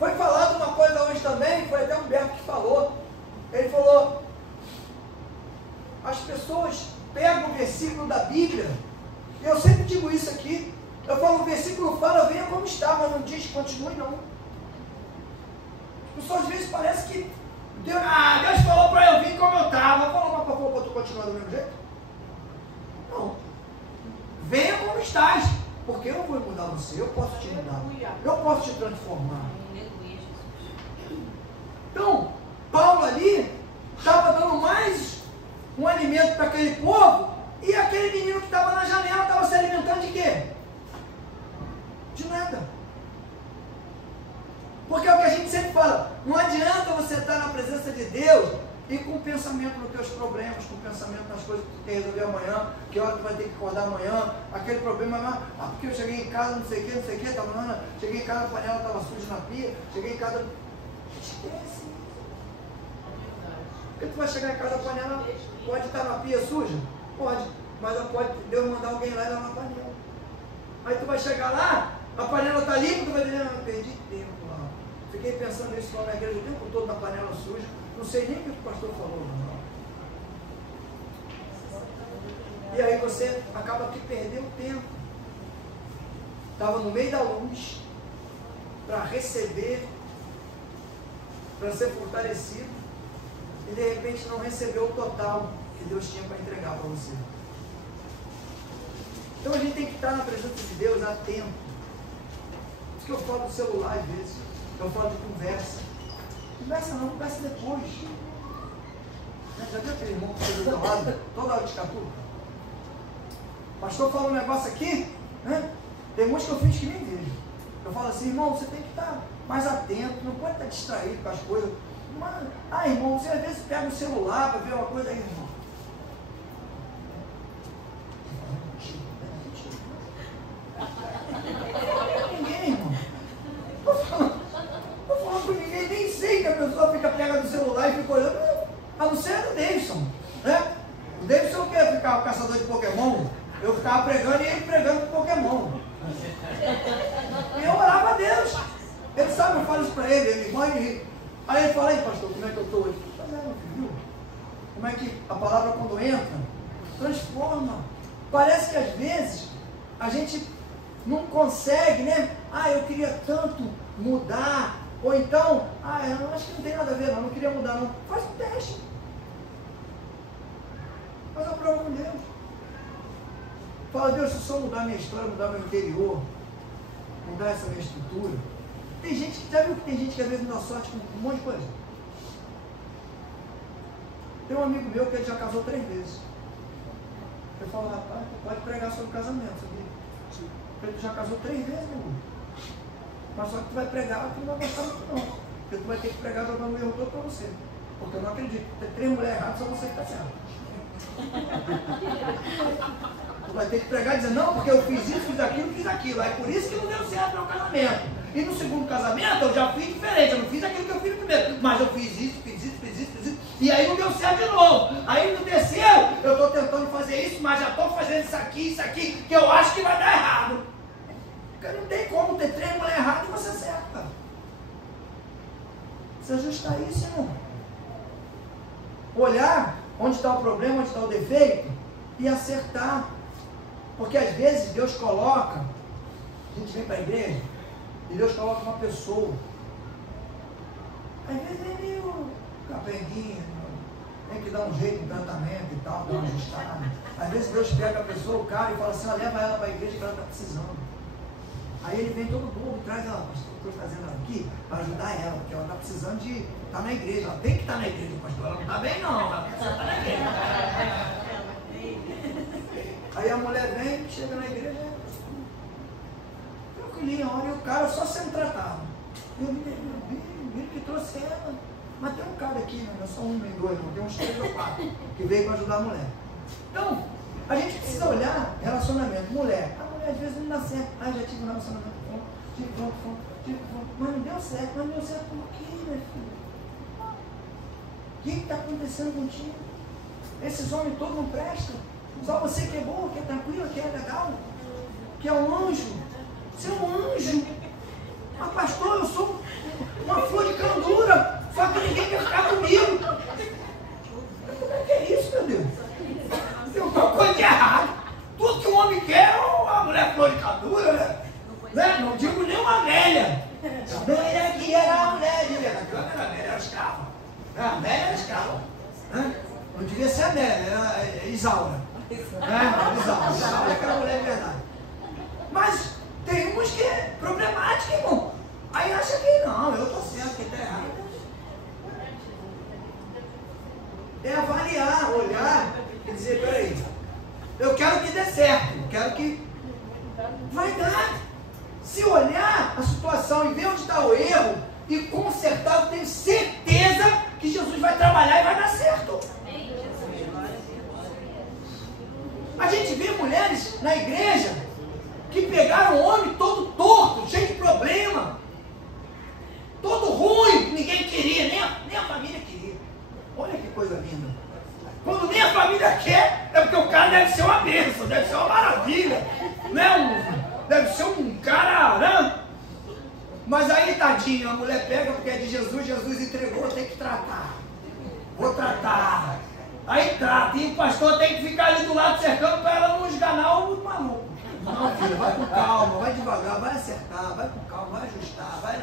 Foi falado uma coisa hoje também, foi até o Humberto que falou, ele falou, as pessoas pegam o versículo da Bíblia, e eu sempre digo isso aqui, eu falo, o versículo fala, venha como está, mas não diz, continue não. As pessoas às vezes parece que Deus falou para eu vir como eu estava, falou para tu continuar do mesmo jeito? Não. Venha como estás, porque eu vou mudar você, eu posso te mudar, eu posso te transformar. Então, Paulo ali estava dando mais um alimento para aquele povo, e aquele menino que estava na janela estava se alimentando de quê? De nada. Porque é o que a gente sempre fala, não adianta você estar na presença de Deus e com pensamento nos teus problemas, com pensamento nas coisas que tu quer resolver amanhã, que hora tu vai ter que acordar amanhã, aquele problema, porque eu cheguei em casa, não sei o que, cheguei em casa, a panela estava suja na pia, cheguei em casa, esquece. Porque tu vai chegar em casa, a panela pode estar na pia suja? Pode, mas pode Deus mandar alguém lá e lavar a panela. Aí tu vai chegar lá, a panela está limpa, tu vai dizer, perdi tempo lá. Fiquei pensando nisso lá na igreja o tempo todo na panela suja, não sei nem o que o pastor falou. Não. E aí você acaba que perdeu tempo. Estava no meio da luz, para receber, para ser fortalecido, e de repente não recebeu o total que Deus tinha para entregar para você. Então a gente tem que estar na presença de Deus atento. Por isso que eu falo do celular às vezes, eu falo de conversa. Conversa não, conversa depois. Já viu aquele irmão que está do teu lado, toda hora de escapuca? O pastor fala um negócio aqui, né? Tem muitos que eu finge que nem vejo. Eu falo assim, irmão, você tem que estar mais atento, não pode estar distraído com as coisas. Irmão, você às vezes pega o celular para ver uma coisa aí, irmão. Ninguém, irmão. Tô falando com ninguém, nem sei que a pessoa fica pega no celular e fica olhando. A não ser do Davidson, né? O Davidson quer ficar o caçador de Pokémon, eu ficava pregando e ele pregando com Pokémon. E eu orava a Deus. Ele sabe, eu falo isso para ele, ele morre de rir. Aí ele fala, aí pastor, como é que eu estou hoje? Viu? Como é que a palavra quando entra, transforma. Parece que às vezes a gente não consegue, né? Eu queria tanto mudar. Ou então, eu acho que não tem nada a ver, não queria mudar não. Faz um teste. Faz a prova com Deus. Fala, Deus, se eu só mudar minha história, mudar meu interior, mudar essa minha estrutura. Tem gente que, já viu que tem gente que às vezes me dá sorte com um monte de coisa? Tem um amigo meu que ele já casou 3 vezes. Eu falo, rapaz, pode pregar sobre casamento, sabia? Ele já casou 3 vezes, meu irmão. Mas só que tu vai pregar, tu não vai gostar muito não. Porque tu vai ter que pregar jogando o erro todo para você. Porque eu não acredito. Tem 3 mulheres erradas, só você que está certo. Tu vai ter que pregar e dizer, não, porque eu fiz isso, fiz aquilo. Aí por isso que não deu certo meu casamento. E no segundo casamento eu já fiz diferente, eu não fiz aquilo que eu fiz no primeiro. Mas eu fiz isso. E aí não deu certo de novo. Aí no terceiro, eu estou tentando fazer isso, mas já estou fazendo isso aqui, que eu acho que vai dar errado. Porque não tem como ter 3 mulheres erradas e você acerta. Você ajustar isso, irmão. Olhar onde está o problema, onde está o defeito e acertar. Porque às vezes Deus coloca, a gente vem para a igreja e Deus coloca uma pessoa. Às vezes é meio capenguinha, tem que dar um jeito em tratamento e tal, dar uma ajustada. Às vezes Deus pega a pessoa, o cara, e fala assim, leva ela para a igreja que ela está precisando. Aí ele vem todo bobo e traz, ó, pastor, estou fazendo aqui para ajudar ela, porque ela está precisando de estar na igreja. Ela tem que estar na igreja, pastor. Ela não está bem, não. Ela precisa estar na igreja. Aí a mulher vem, chega na igreja, tranquilinha, olha, e o cara só sendo tratado. Eu vi que trouxe ela. Mas tem um cara aqui, né? Não é só um nem dois, não. Tem uns 3 ou 4 que veio para ajudar a mulher. Então, a gente precisa olhar relacionamento. Mulher, a mulher às vezes não dá certo. Ah, já tive um relacionamento com tive, mas não deu certo. Mas não deu certo por quê, minha filha? O que está acontecendo contigo? Esses homens todos não prestam. Só você que é boa, que é tranquila, que é legal, que é um anjo. Você é um anjo. Mas pastor, eu sou uma flor de candura, só que ninguém quer ficar comigo. Como é que é isso, meu Deus? Tem alguma coisa de errado. Tudo que um homem quer é uma mulher flor de candura, né? Não digo nem uma velha. A velha aqui era a mulher de verdade. A velha era escrava. A velha era escrava. Não devia ser a velha, era Isaura. Isaura é aquela mulher de verdade. Mas tem uns que é problemática, irmão. Aí acha que não, eu estou certo, que está errado. É avaliar, olhar e dizer, peraí, eu quero que dê certo, eu quero que vai dar. Se olhar a situação e ver onde está o erro e consertar, eu tenho certeza que Jesus vai trabalhar e vai dar certo. A gente vê mulheres na igreja que pegaram um homem todo torto, cheio de problema, todo ruim, ninguém queria, nem a família queria. Olha que coisa linda. Quando nem a família quer, é porque o cara deve ser uma bênção, deve ser uma maravilha, deve ser um cara, né? Mas aí, tadinho, a mulher pega porque é de Jesus, Jesus entregou, tem que tratar. Vou tratar. Aí trata, e o pastor tem que ficar ali do lado cercando para ela não esganar o maluco. Não, filho, vai com calma, vai devagar, vai acertar, vai com calma, vai ajustar, vai...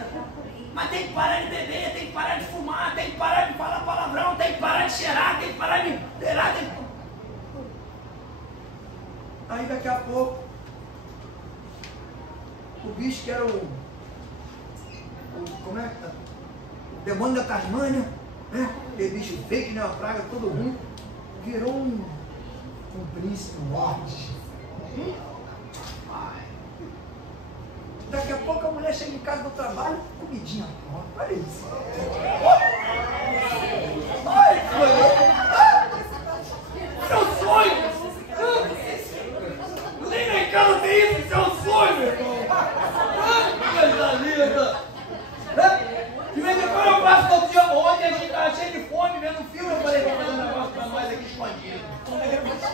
Mas tem que parar de beber, tem que parar de fumar, tem que parar de falar palavrão, tem que parar de cheirar, tem que parar de beirar, tem que... Aí daqui a pouco, o bicho que era como é que tá? O demônio da Tasmânia, né? Aquele bicho feio que nem uma praga, todo ruim, virou um príncipe, um lorde. Daqui a pouco a mulher chega em casa do trabalho, comidinha pronta. Olha isso. Olha que coisa. Seu sonho. Nem na casa tem isso, seu sonho, meu irmão. Que coisa linda. De vez em quando eu passo todo dia. Ontem a gente estava cheio de fome, vendo filme. Eu falei, vou fazer um negócio para nós aqui escondido.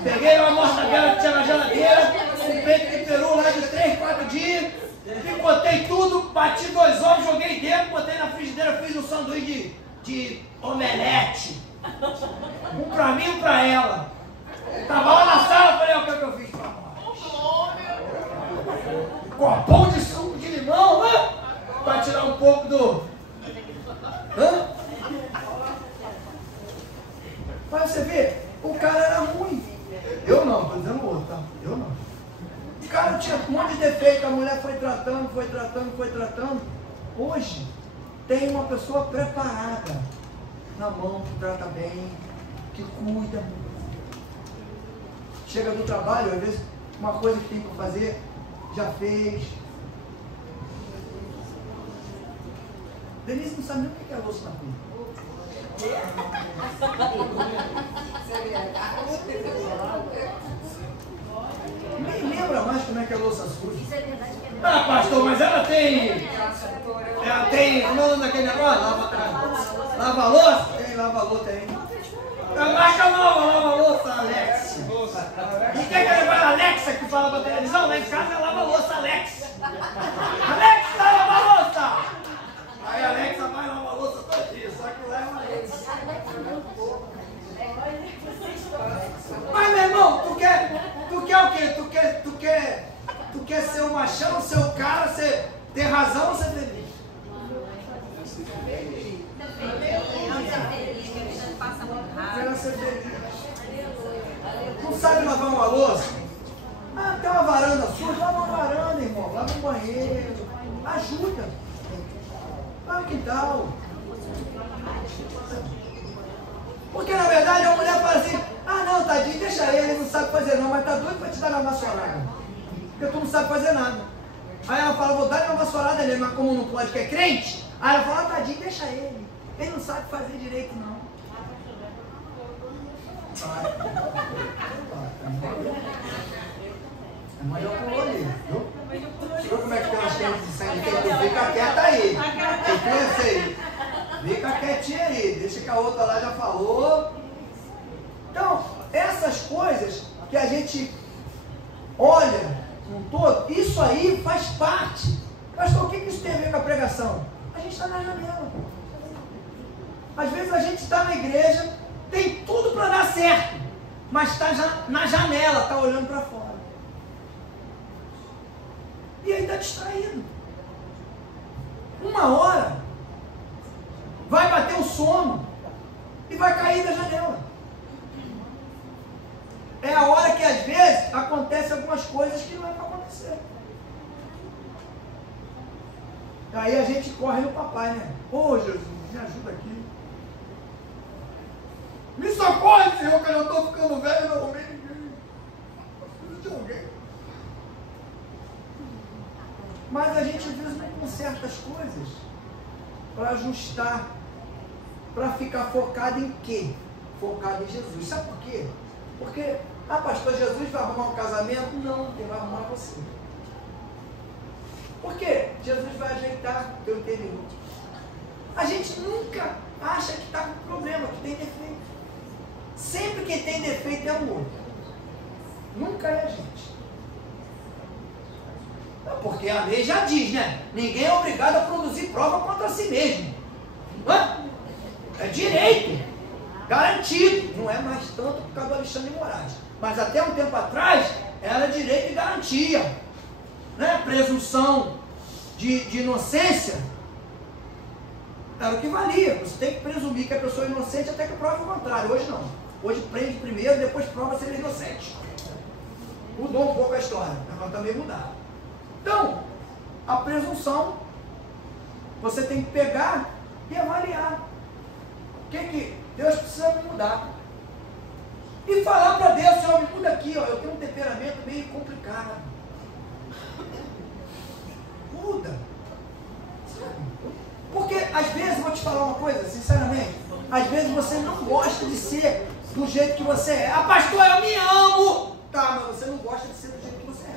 Peguei uma mortadela que tinha na geladeira, um peito de peru lá de 3, 4 dias. Picotei tudo, bati 2 ovos, joguei dentro, botei na frigideira, fiz um sanduíche de omelete. Um pra mim e um pra ela. Tava lá na sala, falei, o que eu fiz pra nós? Copão de suco de limão, né? Pra tirar um pouco do... Mas você vê, o cara era ruim. Eu não, tô dizendo o outro, tá? Eu não. O cara tinha um monte de defeito, a mulher foi tratando. Hoje, tem uma pessoa preparada na mão, que trata bem, que cuida. Chega do trabalho, às vezes, uma coisa que tem para fazer, já fez. Denise não sabe nem o que é louça na pia. Nem lembra mais como é que é louça suja. Ah, pastor, mas ela tem, como é o nome daquele negócio? Lava louça? Tem lava louça aí. A marca nova, lava louça, Alex. E tem aquele negócio Alexa que fala pra televisão? Lá em casa é lava louça, Alex. Alexa, lava louça! Aí a Alexa vai lavar louça todo dia, só que lá é uma Alexa. Mas meu irmão, tu quer o quê? Tu quer ser o machão, ser o cara, ter razão ou ser feliz? Quero ser feliz. Não sabe lavar uma louça? Ah, tem uma varanda suja, lava uma varanda, irmão. Lava um banheiro. Ajuda. Lava o quintal. Porque na verdade a mulher fala assim, ah não, tadinho, deixa ele não sabe fazer não, mas tá doido pra te dar uma vassourada. Porque tu não sabe fazer nada. Aí ela fala, vou dar uma vassourada nele, mas como não pode, que é crente, aí ela fala, ah, tadinho, deixa ele. Ele não sabe fazer direito não. Mas eu pulou ali, viu? Viu como é que tem umas crentes de sangue? Fica quieta aí. Fica quietinha aí, deixa que a outra lá já falou. Então, essas coisas que a gente olha num todo, isso aí faz parte. Pastor, o que isso tem a ver com a pregação? A gente está na janela. Às vezes a gente está na igreja, tem tudo para dar certo, mas está na janela, está olhando para fora. E aí está distraído. Uma hora vai bater o sono e vai cair da janela. É a hora que às vezes acontecem algumas coisas que não é para acontecer. Aí a gente corre no papai, né? Ô Jesus, me ajuda aqui. Me socorre, Senhor, que eu estou ficando velho e não arrumei ninguém. Preciso de alguém. Mas a gente às vezes não conserta certas coisas para ajustar, para ficar focado em quê? Focado em Jesus. Sabe por quê? Porque, pastor, Jesus vai arrumar um casamento? Não, quem vai arrumar é você. Por quê? Jesus vai ajeitar o teu interior. A gente nunca acha que está com problema, que tem defeito. Sempre que tem defeito é o outro. Nunca é a gente. Porque a lei já diz, né? Ninguém é obrigado a produzir prova contra si mesmo. É direito. Garantido. Não é mais tanto por causa do Alexandre de Moraes. Mas até um tempo atrás era direito e garantia. Né? Presunção de inocência era o que valia. Você tem que presumir que a pessoa é inocente até que prove o contrário. Hoje não. Hoje prende primeiro, depois prova se ele é inocente. Mudou um pouco a história. Agora também mudar. Então, a presunção você tem que pegar e avaliar. O que Deus precisa me mudar? E falar para Deus, Senhor, me muda aqui, ó, eu tenho um temperamento meio complicado. Muda. Porque às vezes, vou te falar uma coisa, sinceramente, às vezes você não gosta de ser do jeito que você é. Pastor, eu me amo! Tá, mas você não gosta de ser do jeito que você é.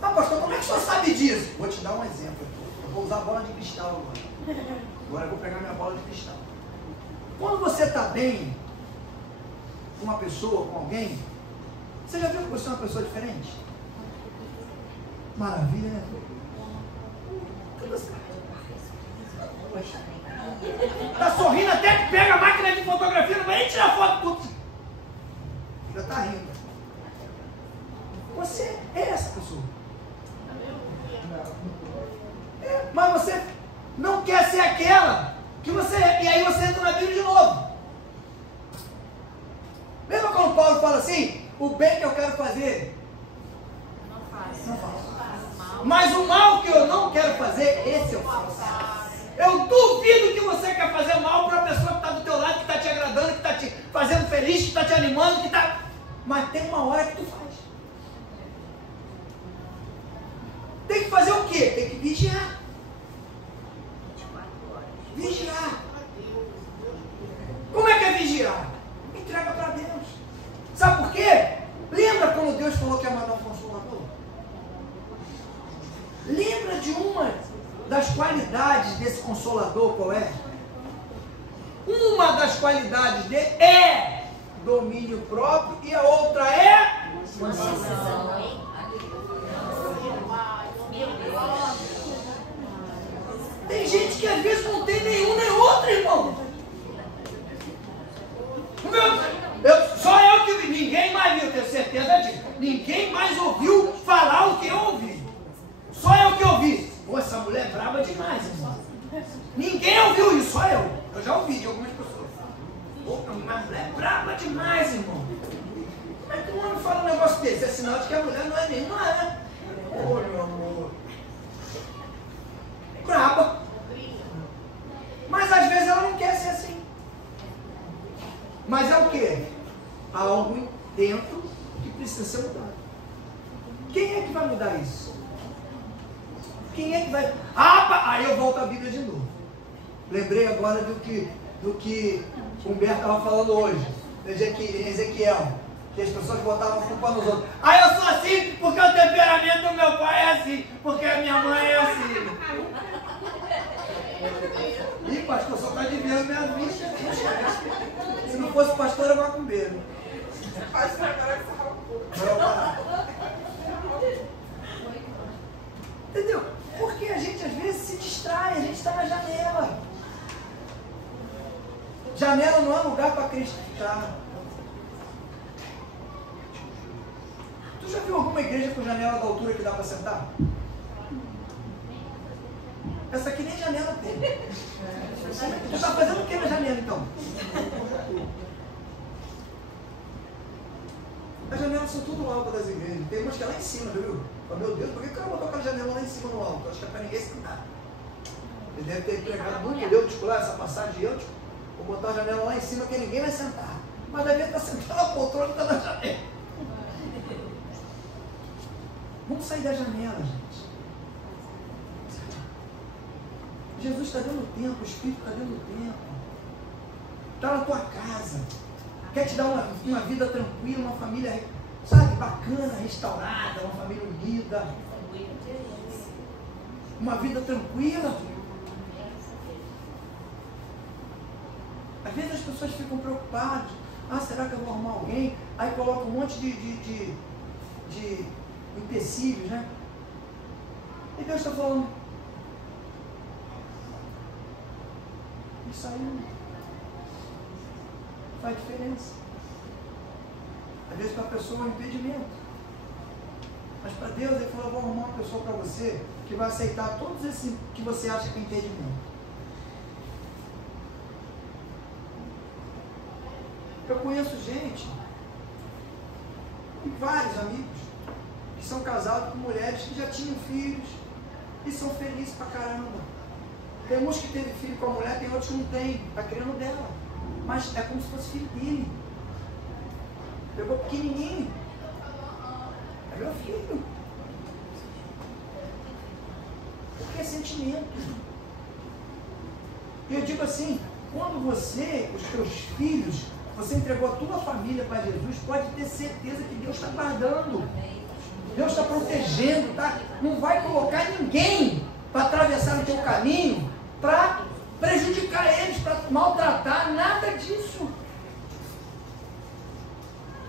Pastor, como é que o senhor sabe disso? Vou te dar um exemplo. Eu vou usar a bola de cristal agora. Agora eu vou pegar minha bola de cristal. Quando você está bem com uma pessoa, com alguém, você já viu que você é uma pessoa diferente? Maravilha, né? Está sorrindo até que pega a máquina de fotografia, não vai nem tirar foto. Putz. Já está rindo. Você é essa pessoa. Mas você não quer ser aquela que você é. E aí você entra na Bíblia de novo. Lembra quando Paulo fala assim? O bem que eu quero fazer, não faço. Mas o mal que eu não quero fazer, esse eu faço. Eu duvido que você quer fazer mal para a pessoa que está do teu lado, que está te agradando, que está te fazendo feliz, que está te animando, que está... Mas tem uma hora que tu faz. Tem que fazer o quê? Tem que vigiar. Vigiar. Como é que é vigiar? Entrega para Deus. Sabe por quê? Lembra quando Deus falou que ia mandar um consolador? Lembra de uma das qualidades desse consolador, qual é? Uma das qualidades dele é domínio próprio e a outra é mansidão. Tem gente que às vezes não tem nenhum nem outro, irmão. Só eu que vi, ninguém mais viu, tenho certeza disso. Ninguém mais ouviu falar o que eu ouvi. Só eu que ouvi. Pô, essa mulher é braba demais, irmão. Ninguém ouviu isso, só eu. Eu já ouvi de algumas pessoas. Pô, uma mulher é braba demais, irmão. Isso é sinal de que a mulher não é nem, não é. Ô, meu amor. Braba. Mas às vezes ela não quer ser assim. Mas é o quê? Algo dentro que precisa ser mudado. Quem é que vai mudar isso? Quem é que vai... Aí eu volto à Bíblia de novo. Lembrei agora do que o Humberto estava falando hoje. Em Ezequiel. Que as pessoas botavam a culpa nos outros. Eu sou assim porque o temperamento do meu pai é assim. Porque a minha mãe é assim. Ih, pastor, só está desviando minha vista. Se não fosse pastor, era macumbeiro. Pastor, agora que você Entendeu? Porque a gente às vezes se distrai, a gente está na janela. Janela não é lugar para acreditar. Tu já viu alguma igreja com janela da altura que dá para sentar? Essa aqui nem janela tem. Tu está fazendo o que na janela então? As janelas são tudo alto das igrejas. Tem umas que é lá em cima, viu? Meu Deus, por que o cara botou aquela janela lá em cima no alto? Acho que é para ninguém sentar. Ele deve ter pregado muito idêutico lá, essa passagem de idêutico. Vou botar a janela lá em cima que ninguém vai sentar. Mas deve estar sentado na poltrona e está na janela. Vamos sair da janela, gente. Jesus está dando tempo, o Espírito está dando tempo. Está na tua casa. Quer te dar uma vida tranquila, uma família, sabe, bacana, restaurada, uma família unida. Uma vida tranquila. Às vezes as pessoas ficam preocupadas. Será que eu vou arrumar alguém? Aí coloca um monte de empecilhos, né? E Deus está falando. Isso aí não faz diferença. Às vezes para a pessoa é um impedimento. Mas para Deus Ele falou, eu vou arrumar uma pessoa para você que vai aceitar todos esses que você acha que é impedimento. Eu conheço gente, e vários amigos, que são casados com mulheres que já tinham filhos e são felizes pra caramba. Tem uns que teve filho com a mulher, tem outros que não tem, está criando dela. Mas é como se fosse filho dele. Pegou pequenininho. É meu filho. Porque é sentimento. E eu digo assim, quando você, os teus filhos, você entregou a tua família para Jesus, pode ter certeza que Deus está guardando. Deus está protegendo, tá? Não vai colocar ninguém para atravessar o teu caminho, para prejudicar eles, para maltratar, nada disso.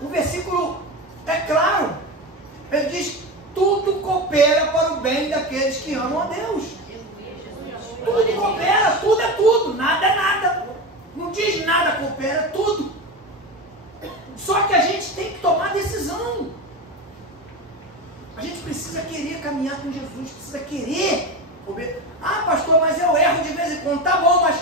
O versículo é claro. Ele diz, tudo coopera para o bem daqueles que amam a Deus. Tudo coopera, tudo é tudo, nada é nada. Não diz nada coopera, tudo. Só que a gente tem que tomar decisão. A gente precisa querer caminhar com Jesus, precisa querer. Pastor, mas eu erro de vez em quando. Tá bom, mas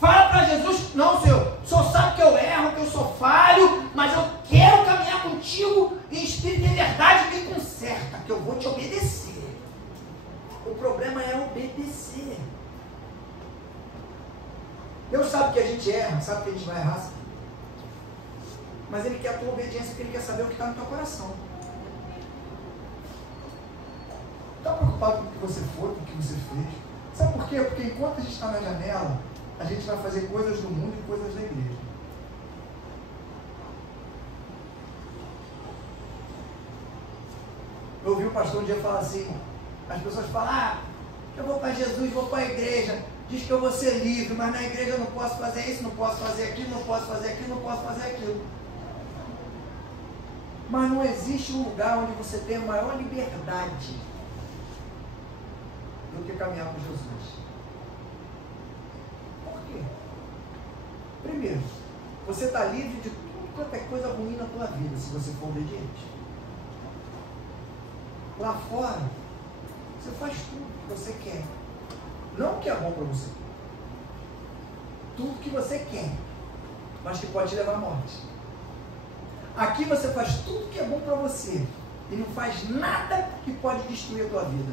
fala para Jesus, não, Senhor, o Senhor sabe que eu erro, que eu sou falho, mas eu quero caminhar contigo em espírito de verdade, me conserta, que eu vou te obedecer. O problema é obedecer. Deus sabe que a gente erra, sabe que a gente vai errar, sim. Mas Ele quer a tua obediência, porque Ele quer saber o que está no teu coração. Está preocupado com o que você foi, com o que você fez? Sabe por quê? Porque enquanto a gente está na janela, a gente vai fazer coisas do mundo e coisas da igreja. Eu ouvi o pastor um dia falar assim, as pessoas falam, eu vou para Jesus, vou para a igreja, diz que eu vou ser livre, mas na igreja eu não posso fazer isso, não posso fazer aquilo, não posso fazer aquilo, não posso fazer aquilo. Mas não existe um lugar onde você tem maior liberdade do que caminhar com Jesus. Por quê? Primeiro, você está livre de tudo quanto é coisa ruim na tua vida, se você for obediente. Lá fora, você faz tudo que você quer. Não o que é bom para você. Tudo que você quer, mas que pode te levar à morte. Aqui você faz tudo que é bom para você e não faz nada que pode destruir a tua vida.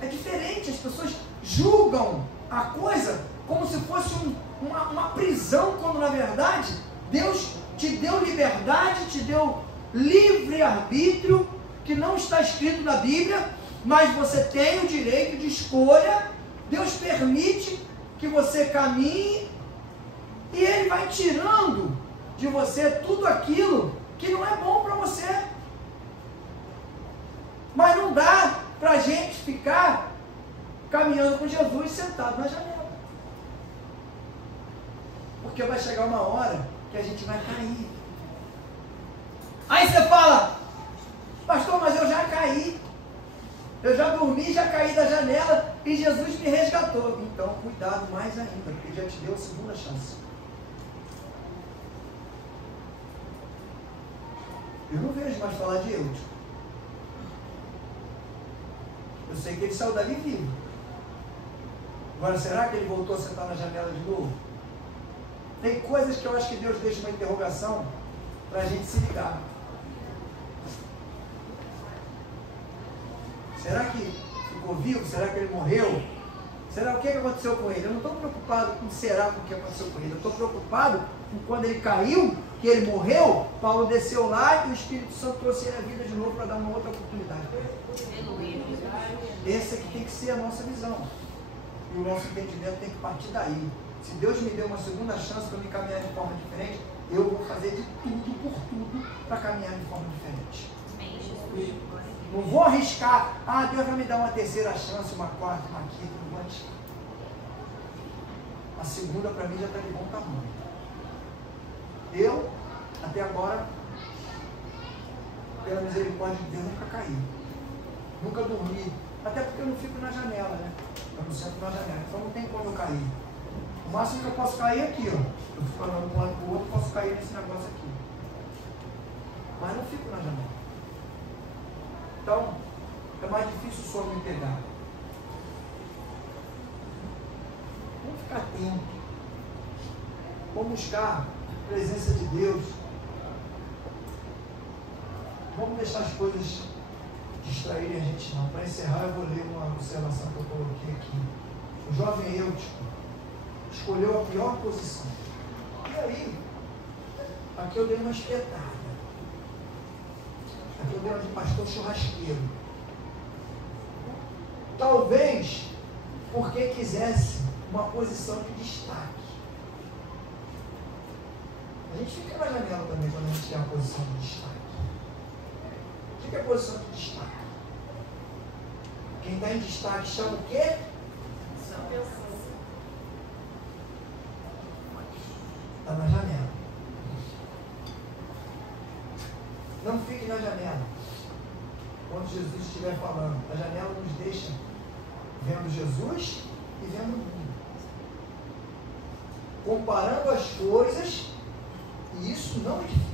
É diferente, as pessoas julgam a coisa como se fosse uma prisão, quando na verdade Deus te deu liberdade, te deu livre-arbítrio, que não está escrito na Bíblia, mas você tem o direito de escolha. Deus permite que você caminhe e Ele vai tirando de você tudo aquilo que não é bom para você. Mas não dá para a gente ficar caminhando com Jesus sentado na janela. Porque vai chegar uma hora que a gente vai cair. Aí você fala, pastor, mas eu já caí. Eu já dormi, já caí da janela e Jesus me resgatou. Então, cuidado mais ainda, porque Ele já te deu a segunda chance. Eu não vejo mais falar de Eutico. Eu sei que ele saiu dali vivo. Agora, será que ele voltou a sentar na janela de novo? Tem coisas que eu acho que Deus deixa uma interrogação para a gente se ligar. Será que ficou vivo? Será que ele morreu? Será o que aconteceu com ele? Eu não estou preocupado com será com o que aconteceu com ele. Eu estou preocupado com quando ele caiu, que ele morreu, Paulo desceu lá e o Espírito Santo trouxe ele à vida de novo para dar uma outra oportunidade. Essa que tem que ser a nossa visão. E o nosso entendimento tem que partir daí. Se Deus me deu uma segunda chance para me caminhar de forma diferente, eu vou fazer de tudo por tudo para caminhar de forma diferente. Não vou arriscar, Deus vai me dar uma terceira chance, uma quarta, uma quinta, não vou arriscar. A segunda para mim já está de bom tamanho. Eu, até agora, pela misericórdia de Deus, nunca caí. Nunca dormi. Até porque eu não fico na janela, né? Eu não sento na janela, então não tem como eu cair. O máximo que eu posso cair é aqui, ó. Eu fico andando de um lado para o outro, posso cair nesse negócio aqui. Mas não fico na janela. Então, é mais difícil o sono me pegar. Vamos ficar atento. Vamos buscar a presença de Deus. Vamos deixar as coisas distraírem a gente não. Para encerrar, eu vou ler uma observação que eu coloquei aqui. O jovem Eutico escolheu a pior posição. E aí, aqui eu dei uma espetada. Aqui eu dei uma de pastor churrasqueiro. Talvez porque quisesse uma posição de destaque. A gente fica na janela também quando a gente quer uma posição de destaque. O que é a posição de destaque? Quem está em destaque chama o quê? Está na janela. Não fique na janela. Quando Jesus estiver falando, a janela nos deixa vendo Jesus e vendo o mundo. Comparando as coisas, e isso não edifica.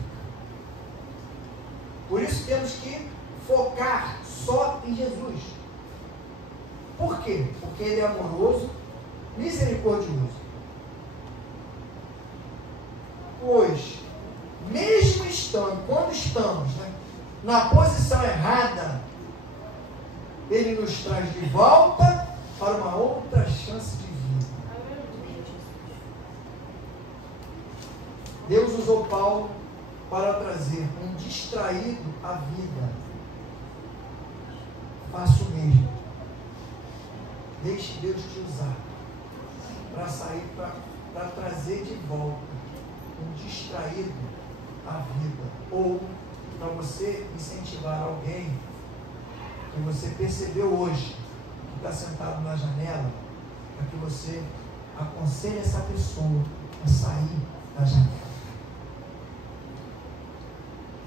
Por isso temos que focar só em Jesus. Por quê? Porque Ele é amoroso, misericordioso. Pois, mesmo estando, quando estamos, na posição errada, Ele nos traz de volta para uma outra chance de vida. Deus usou Paulo para trazer um distraído à vida. Faça o mesmo. Deixe Deus te usar para sair, para trazer de volta um distraído à vida. Ou para você incentivar alguém que você percebeu hoje que está sentado na janela, para que você aconselhe essa pessoa a sair da janela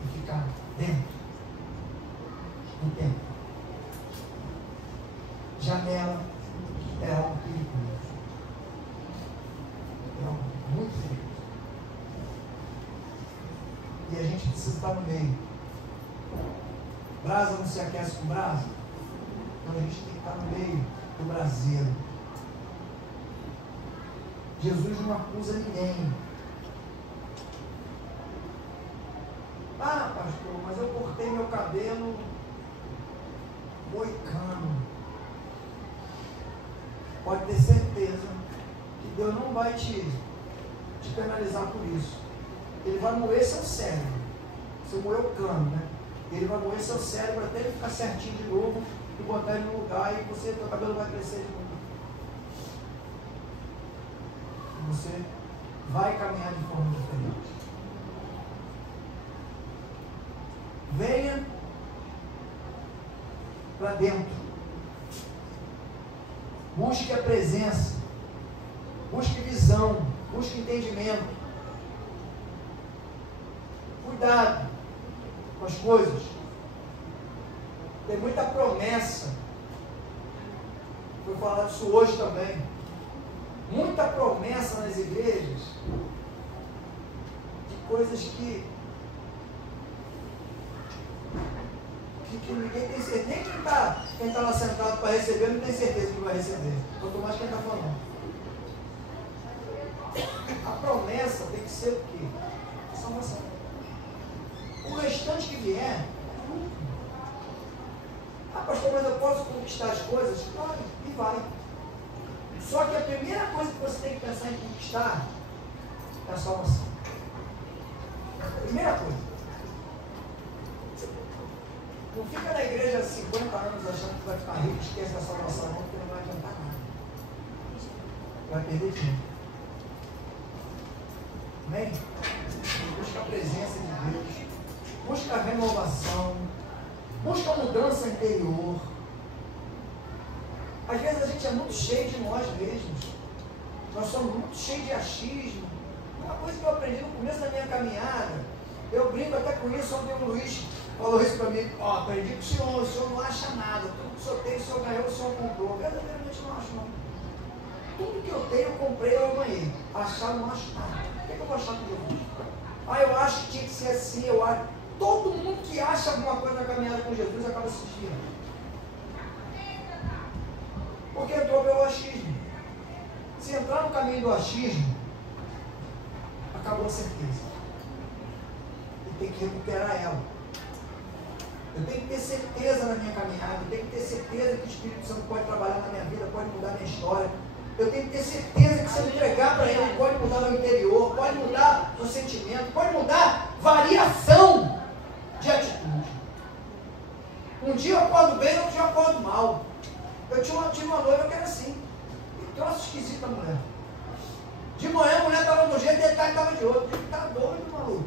e ficar dentro do tempo. Janela é algo perigoso. É algo muito perigoso. E a gente precisa estar no meio. Brasa não se aquece com brasa? Então a gente tem que estar no meio do braseiro. Jesus não acusa ninguém. cabelo moicano, pode ter certeza que Deus não vai te penalizar por isso. Ele vai moer seu cérebro. Você moeu o cano, né? Ele vai moer seu cérebro até ele ficar certinho de novo e botar ele no lugar e seu cabelo vai crescer de novo. E você vai caminhar de forma diferente. Venha para dentro. Busque a presença. Busque visão. Busque entendimento. Cuidado com as coisas. Tem muita promessa. Foi falado isso hoje também. Muita promessa nas igrejas de coisas que ninguém tem certeza. Nem quem está lá sentado para receber não tem certeza que vai receber. Quanto mais quem está falando. A promessa tem que ser o quê? Salvação. O restante que vier. Ah, pastor, mas eu posso conquistar as coisas? Pode, e vai. Só que a primeira coisa que você tem que pensar em conquistar é a salvação. Primeira coisa. Não fica na igreja há 50 anos achando que vai ficar rico, esquece da salvação, não, porque não vai adiantar nada. Vai perder tempo. Amém? Busca a presença de Deus. Busca a renovação. Busca a mudança interior. Às vezes a gente é muito cheio de nós mesmos. Nós somos muito cheios de achismo. Uma coisa que eu aprendi no começo da minha caminhada, eu brinco até com isso, ontem o Luiz falou isso para mim, ó, aprendi com o senhor não acha nada, tudo que o senhor tem, o senhor ganhou, o senhor comprou. Verdadeiramente não acho não. Tudo que eu tenho, eu comprei, eu ganhei. Achar, eu não acho nada. O que eu vou achar com Jesus? Ah, eu acho que tinha que ser assim, eu acho. Todo mundo que acha alguma coisa na caminhada com Jesus acaba se desviando. Porque entrou pelo achismo. Se entrar no caminho do achismo, acabou a certeza. E tem que recuperar ela. Eu tenho que ter certeza na minha caminhada, eu tenho que ter certeza que o Espírito Santo pode trabalhar na minha vida, pode mudar a minha história. Eu tenho que ter certeza que se eu entregar para Ele, Ele pode mudar meu interior, pode mudar o sentimento, pode mudar variação de atitude. Um dia eu acordo bem, outro dia eu acordo mal. Eu tive uma noiva que era assim. Que troço esquisito a mulher. De manhã a mulher estava de um jeito, de tarde estava de outro. Eu digo, tá doido, maluco.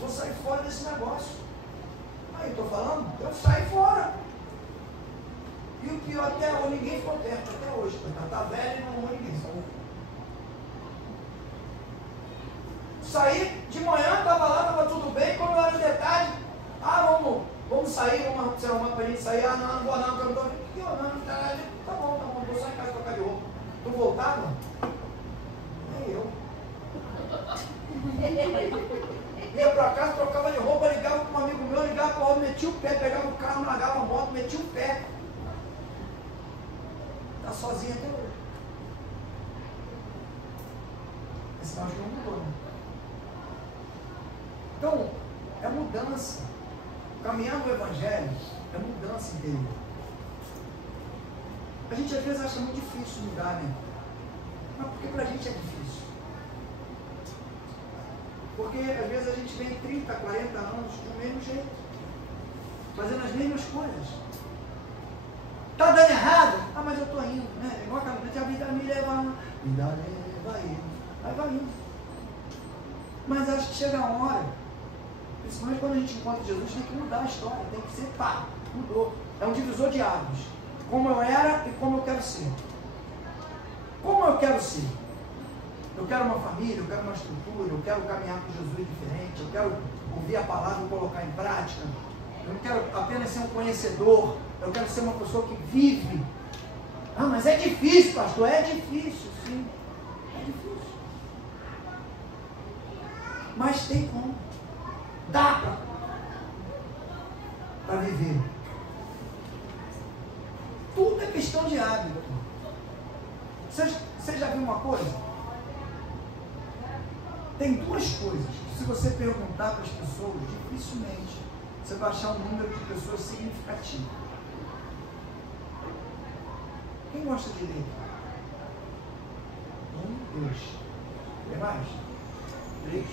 Vou sair fora desse negócio. Aí, estou falando? Eu saí fora. E o pior, até hoje, ninguém ficou perto, até hoje. Tá velho e não arrumou ninguém. Saí de manhã, estava lá, estava tudo bem. Quando era de tarde, vamos sair, vamos se arrumar para a gente sair. Ah, não vou não, que eu não estou. Que eu não, tá bom, vou sair em casa trocar de roupa. Tu voltava? Nem eu. Ia para casa, trocava de roupa, ligava com um amigo meu, ligava para o outro, metia o pé, pegava o carro, largava a moto, metia o pé. Está sozinha até hoje. Esse sinal que não mudou, né? Então, é mudança. Caminhar no Evangelho é mudança interior. A gente às vezes acha muito difícil mudar, né? Mas porque para a gente é difícil? Porque às vezes a gente vem 30, 40 anos do mesmo jeito, fazendo as mesmas coisas. Está dando errado? Ah, mas eu estou indo, né? Igual aquela a vida me leva, aí vai indo. Mas acho que chega a hora, principalmente quando a gente encontra Jesus, tem que mudar a história, tem que ser pá, mudou. É um divisor de águas. Como eu era e como eu quero ser. Como eu quero ser? Eu quero uma família, eu quero uma estrutura, eu quero caminhar com Jesus diferente, eu quero ouvir a palavra e colocar em prática. Eu não quero apenas ser um conhecedor, eu quero ser uma pessoa que vive. Ah, mas é difícil, pastor. É difícil, sim. É difícil. Mas tem como. Dá para viver. Tudo é questão de hábito. Você já viu uma coisa? Tem duas coisas que, se você perguntar para as pessoas, dificilmente você vai achar um número de pessoas significativo. Quem gosta de ler? 1, 2. Tem mais? 3.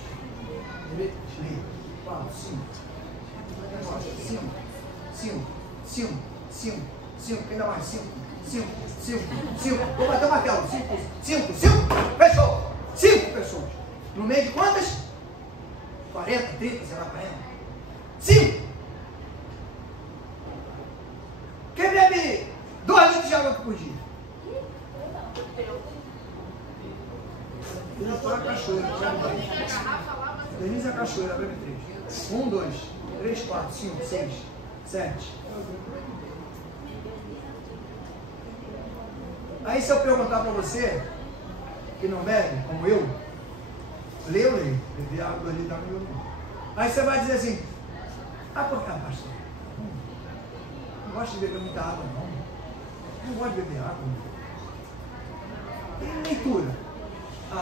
Lê. 4, 5. 5. Quem dá mais? 5. Vou bater o martelo. 5. Fechou. 5 pessoas. No meio de quantas? 40, 30, sei lá, 40. 5. Quem bebe 2 litros de água por dia? Eu estou na cachoeira. Denise é a cachoeira, bebe 3. 1, 2, 3, 4, 5, 6, 7. Aí se eu perguntar para você, que não bebe, como eu leio. Beber água 2 litros de água. Aí você vai dizer assim, por que, pastor? Não gosto de beber muita água, não. Não gosto de beber água. Tem leitura.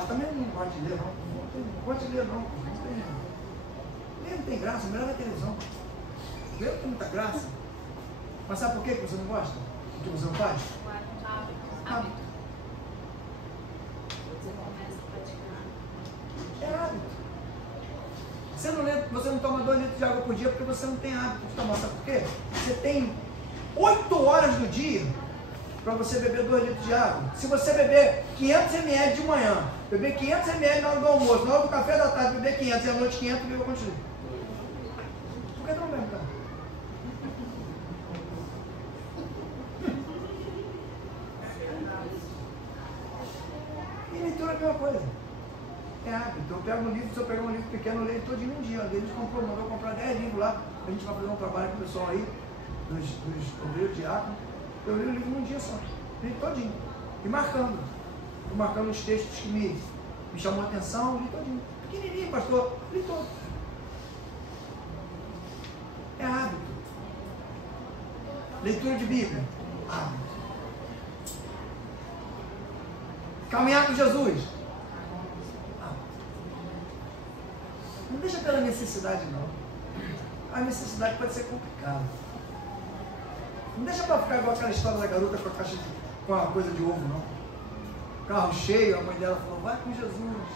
Também não gosto de ler, não. Não gosto de ler, não. Ler não tem graça, melhor é televisão. Ler não tem muita graça. Mas sabe por que você não gosta? O que você não faz? Hábito. É hábito. Você não toma 2 litros de água por dia porque você não tem hábito de tomar. Sabe por quê? Você tem 8 horas do dia para você beber 2 litros de água. Se você beber 500 ml de manhã, beber 500 ml na hora do almoço, na hora do café da tarde, beber 500 e à noite 500, beba continua. Por que não bebe, cara? E leitura é a mesma coisa. É hábito. Eu pego um livro, se eu pegar um livro pequeno, eu leio todo em um dia. A gente mandou comprar 10 livros lá. A gente vai fazer um trabalho com o pessoal aí, dos obreiros diáconos. Eu li o livro num dia só. Li todinho. E marcando. Fui marcando os textos que me chamou a atenção, li todinho. Pequenininho, pastor. Li todo. É hábito. Leitura de Bíblia. Hábito. Caminhar com Jesus. Não deixa pela necessidade, não. A necessidade pode ser complicada. Não deixa para ficar igual aquela história da garota com a caixa com a coisa de ovo, não. Carro cheio, a mãe dela falou, vai com Jesus.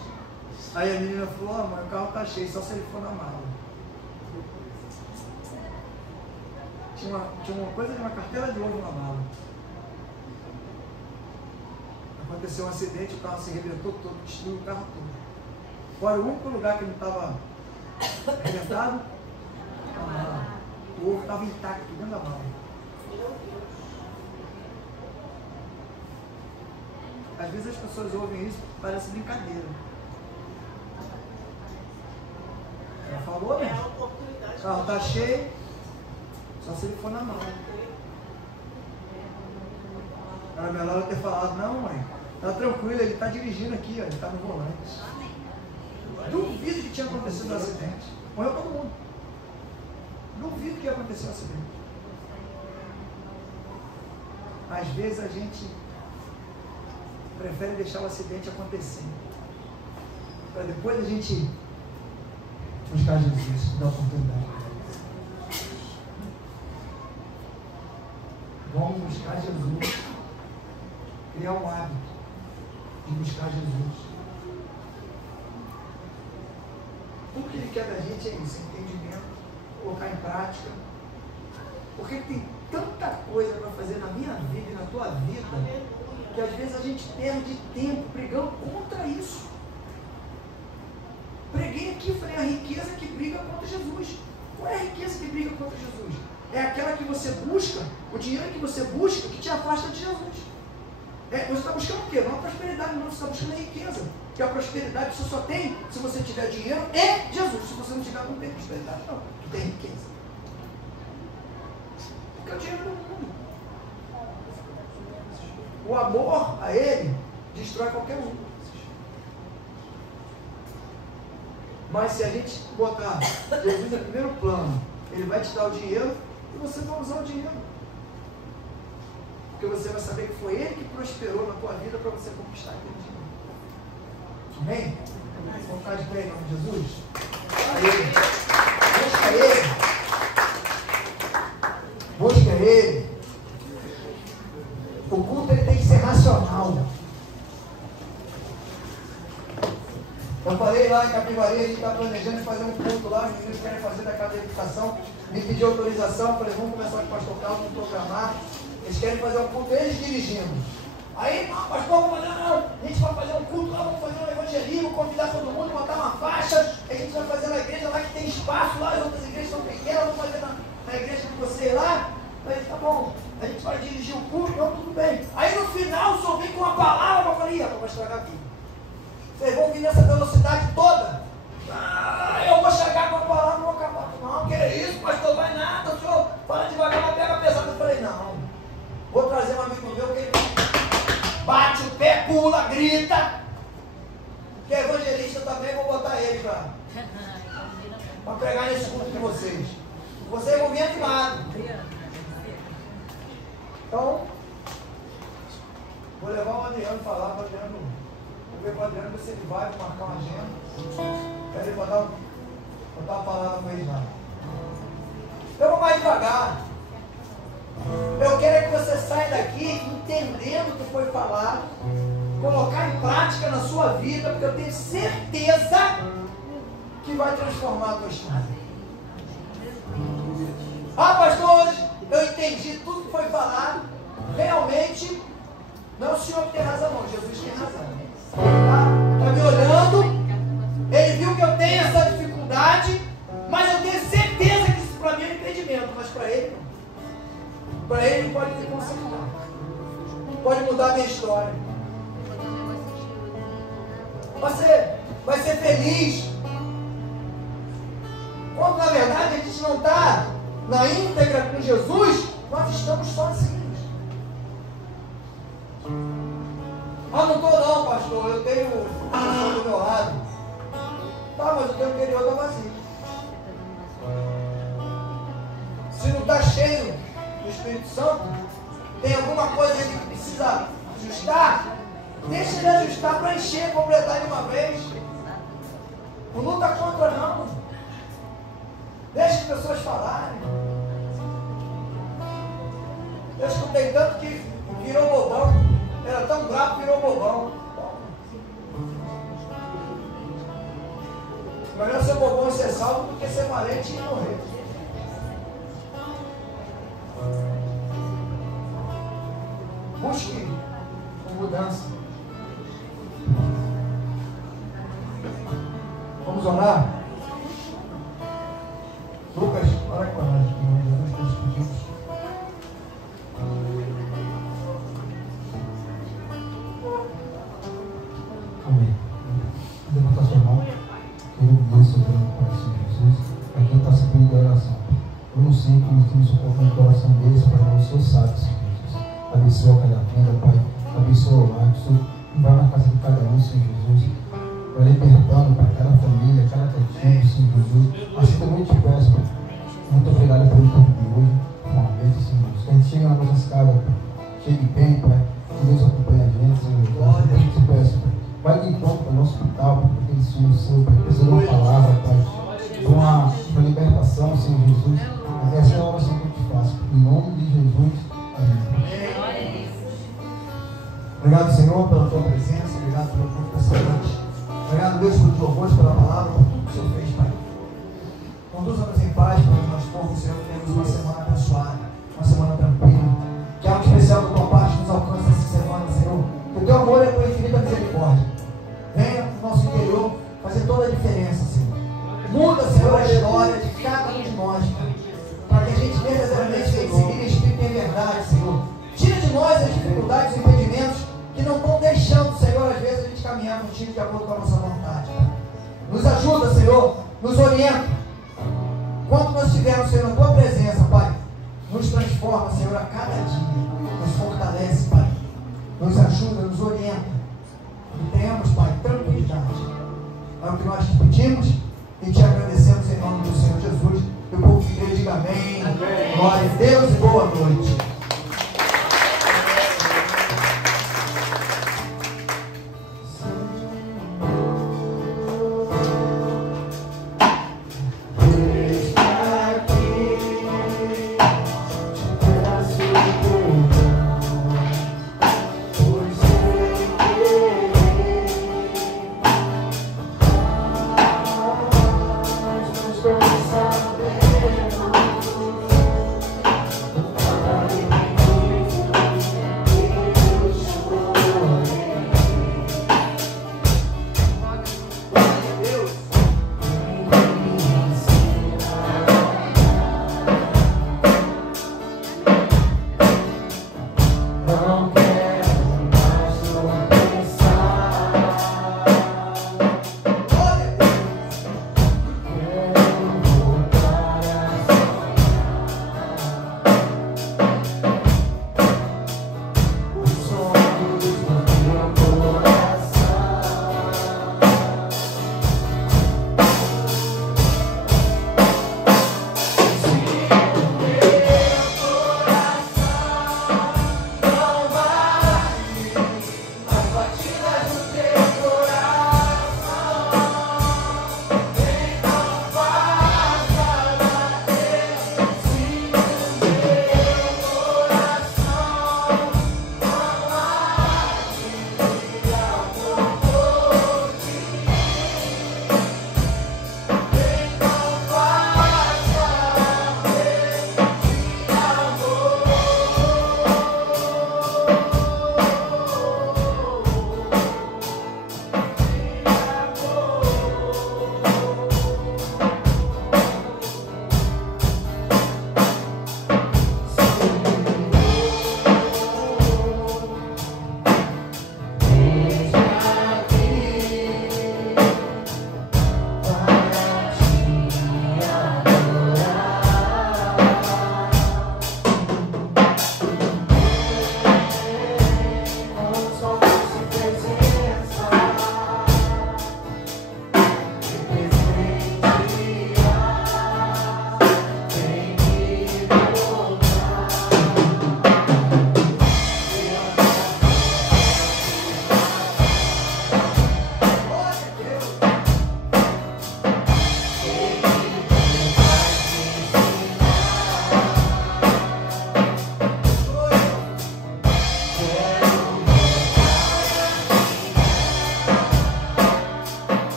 Aí a menina falou, mãe, o carro está cheio, só se ele for na mala. Tinha uma coisa de uma cartela de ovo na mala. Aconteceu um acidente, o carro se arrebentou todo, destruiu o carro todo. Fora o único lugar que não estava arrebentado, a mala. O ovo estava intacto dentro da mala. Às vezes as pessoas ouvem isso, parece brincadeira. Ela falou, né? O carro está cheio, só se ele for na mão. Era melhor ela ter falado, não, mãe, tá tranquilo, ele está dirigindo aqui, ó, ele está no volante. Duvido que tinha acontecido um acidente. Morreu todo mundo. Duvido que ia acontecer um acidente. Às vezes a gente prefere deixar o acidente acontecer, para depois a gente buscar Jesus, dar oportunidade. Vamos buscar Jesus, criar um hábito de buscar Jesus. Tudo que Ele quer da gente é isso, entendimento, colocar em prática. Porque tem tanta coisa para fazer na minha vida e na tua vida, que às vezes a gente perde tempo brigando contra isso. Preguei aqui, falei, a riqueza que briga contra Jesus. Qual é a riqueza que briga contra Jesus? É aquela que você busca, o dinheiro que você busca, que te afasta de Jesus. Você está buscando o quê? Não a prosperidade, não, você está buscando a riqueza. Porque a prosperidade você só tem se você tiver dinheiro e Jesus. Se você não tiver, não tem prosperidade, não. Tu tem riqueza. Porque o dinheiro do mundo. O amor a Ele destrói qualquer um. Mas se a gente botar Jesus em primeiro plano, Ele vai te dar o dinheiro e você vai usar o dinheiro. Porque você vai saber que foi Ele que prosperou na tua vida para você conquistar aquele dinheiro. Amém? Vamos ficar de pé em nome de Jesus? A Ele. Busca Ele. Ele. O culto ele tem que ser racional. Eu falei lá em Capivari, a gente está planejando fazer um culto lá, os meninos querem fazer da casa de educação, me pediu autorização, falei, vamos começar com o pastor Carlos, vamos programar. Eles querem fazer um culto, eles dirigindo. Aí, não, pastor, vamos fazer, não, a gente vai fazer um culto lá, vamos fazer um evangelismo, convidar todo mundo, botar uma faixa, a gente vai fazer na igreja lá que tem espaço, lá as outras igrejas são pequenas, vamos fazer na igreja de você lá. Eu falei, tá bom, a gente vai dirigir o culto, não, tudo bem. Aí no final o senhor vem com uma palavra, eu falei, vai estragar a vida. Vocês vão vir nessa velocidade toda. Eu vou chegar com a palavra, vou acabar. Não, que é isso, pastor, vai nada, o senhor fala devagar, mas pega pesado. Eu falei, não, vou trazer um amigo meu que ele bate o pé, pula, grita. Que é evangelista também, vou botar ele para pregar nesse culto de vocês. Vocês vão vir animados. Então, vou levar o Adriano falar para o Adriano. Vou ver para o Adriano ver se ele vai marcar uma agenda. Quero ele botar uma palavra para ele lá. Eu vou mais devagar. Eu quero que você saia daqui entendendo o que foi falado, colocar em prática na sua vida, porque eu tenho certeza que vai transformar a tua história. Ah, pastor, eu entendi tudo que foi falado. Realmente, não é o senhor que tem razão, não. Jesus tem razão. Está me olhando, ele viu que eu tenho essa dificuldade, mas eu tenho certeza que isso para mim é um impedimento, mas para ele não. Para ele pode me consertar, pode mudar a minha história. Vai ser feliz. Quando na verdade a gente não está na íntegra com Jesus, nós estamos sozinhos. Ah, não estou não, pastor, eu tenho o pastor do meu lado. Tá, mas o teu interior está vazio. Se não está cheio do Espírito Santo, tem alguma coisa aí que precisa ajustar, deixa ele ajustar para encher, completar de uma vez. Não luta contra não. Deixa as pessoas falarem. Eu escutei tanto que virou bobão. Era tão bravo que virou bobão. Melhor ser bobão e ser salvo do que ser valente e morrer. Busque mudança. Vamos orar? Lucas, ora com nós, nós te pedimos. Amém. Levanta sua mão. Querido Deus, soberano Pai, Senhor Jesus. Aqui está essa pedindo de oração. Eu não sei como temos o corpo no coração deles, Pai, mas o Senhor sabe, Senhor Jesus. Abençoa cada vida, Pai. Abençoa o lar. Vai na casa de cada um, Senhor Jesus. Vai libertando, Pai, cada família, cada cantinho, Senhor Jesus. Assim também te peço, Pai. Muito obrigado pelo tempo de hoje, finalmente, Senhor Jesus. Que a gente chega nas nossas casas, Pai. Chegue bem, Pai. Que Deus acompanhe a gente, Senhor Jesus. Assim também te peço, Pai. Vai de encontro para o nosso hospital, Pai, para aqueles filhos seus, Pai. Precisa de uma palavra, Pai. De uma libertação, Senhor Jesus. Essa é a oração que eu te faço. Em nome de Jesus. Amém. Obrigado, Senhor, pela tua presença. Obrigado pelo culto dessa noite. Obrigado, Deus, pelos louvores, pela palavra, por tudo que o Senhor fez, Pai. Conduza-nos em paz para que nós possamos, Senhor, tenhamos uma semana abençoada, uma semana tranquila. Que algo especial da tua parte nos alcance essa semana, Senhor. Que o teu amor e a tua infinita misericórdia venha no nosso interior fazer toda a diferença, Senhor. Muda, Senhor, a história de cada um de nós, Pai, para que a gente verdadeiramente venha seguir em espírito e em verdade, Senhor. Tira de nós as dificuldades e impedimentos que não estão deixando, Senhor, às vezes a gente caminhar contigo de acordo com a nossa vontade, Pai. Nos ajuda, Senhor, nos orienta. Quando nós estivermos, Senhor, na tua presença, Pai, nos transforma, Senhor, a cada dia. Nos fortalece, Pai. Nos ajuda, nos orienta. E tenhamos, Pai, tranquilidade. É o que nós te pedimos e te agradecemos em nome do Senhor Jesus. E o povo que crê, diga amém. Amém. Glória a Deus e boa noite. Está aqui, te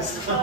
Deus.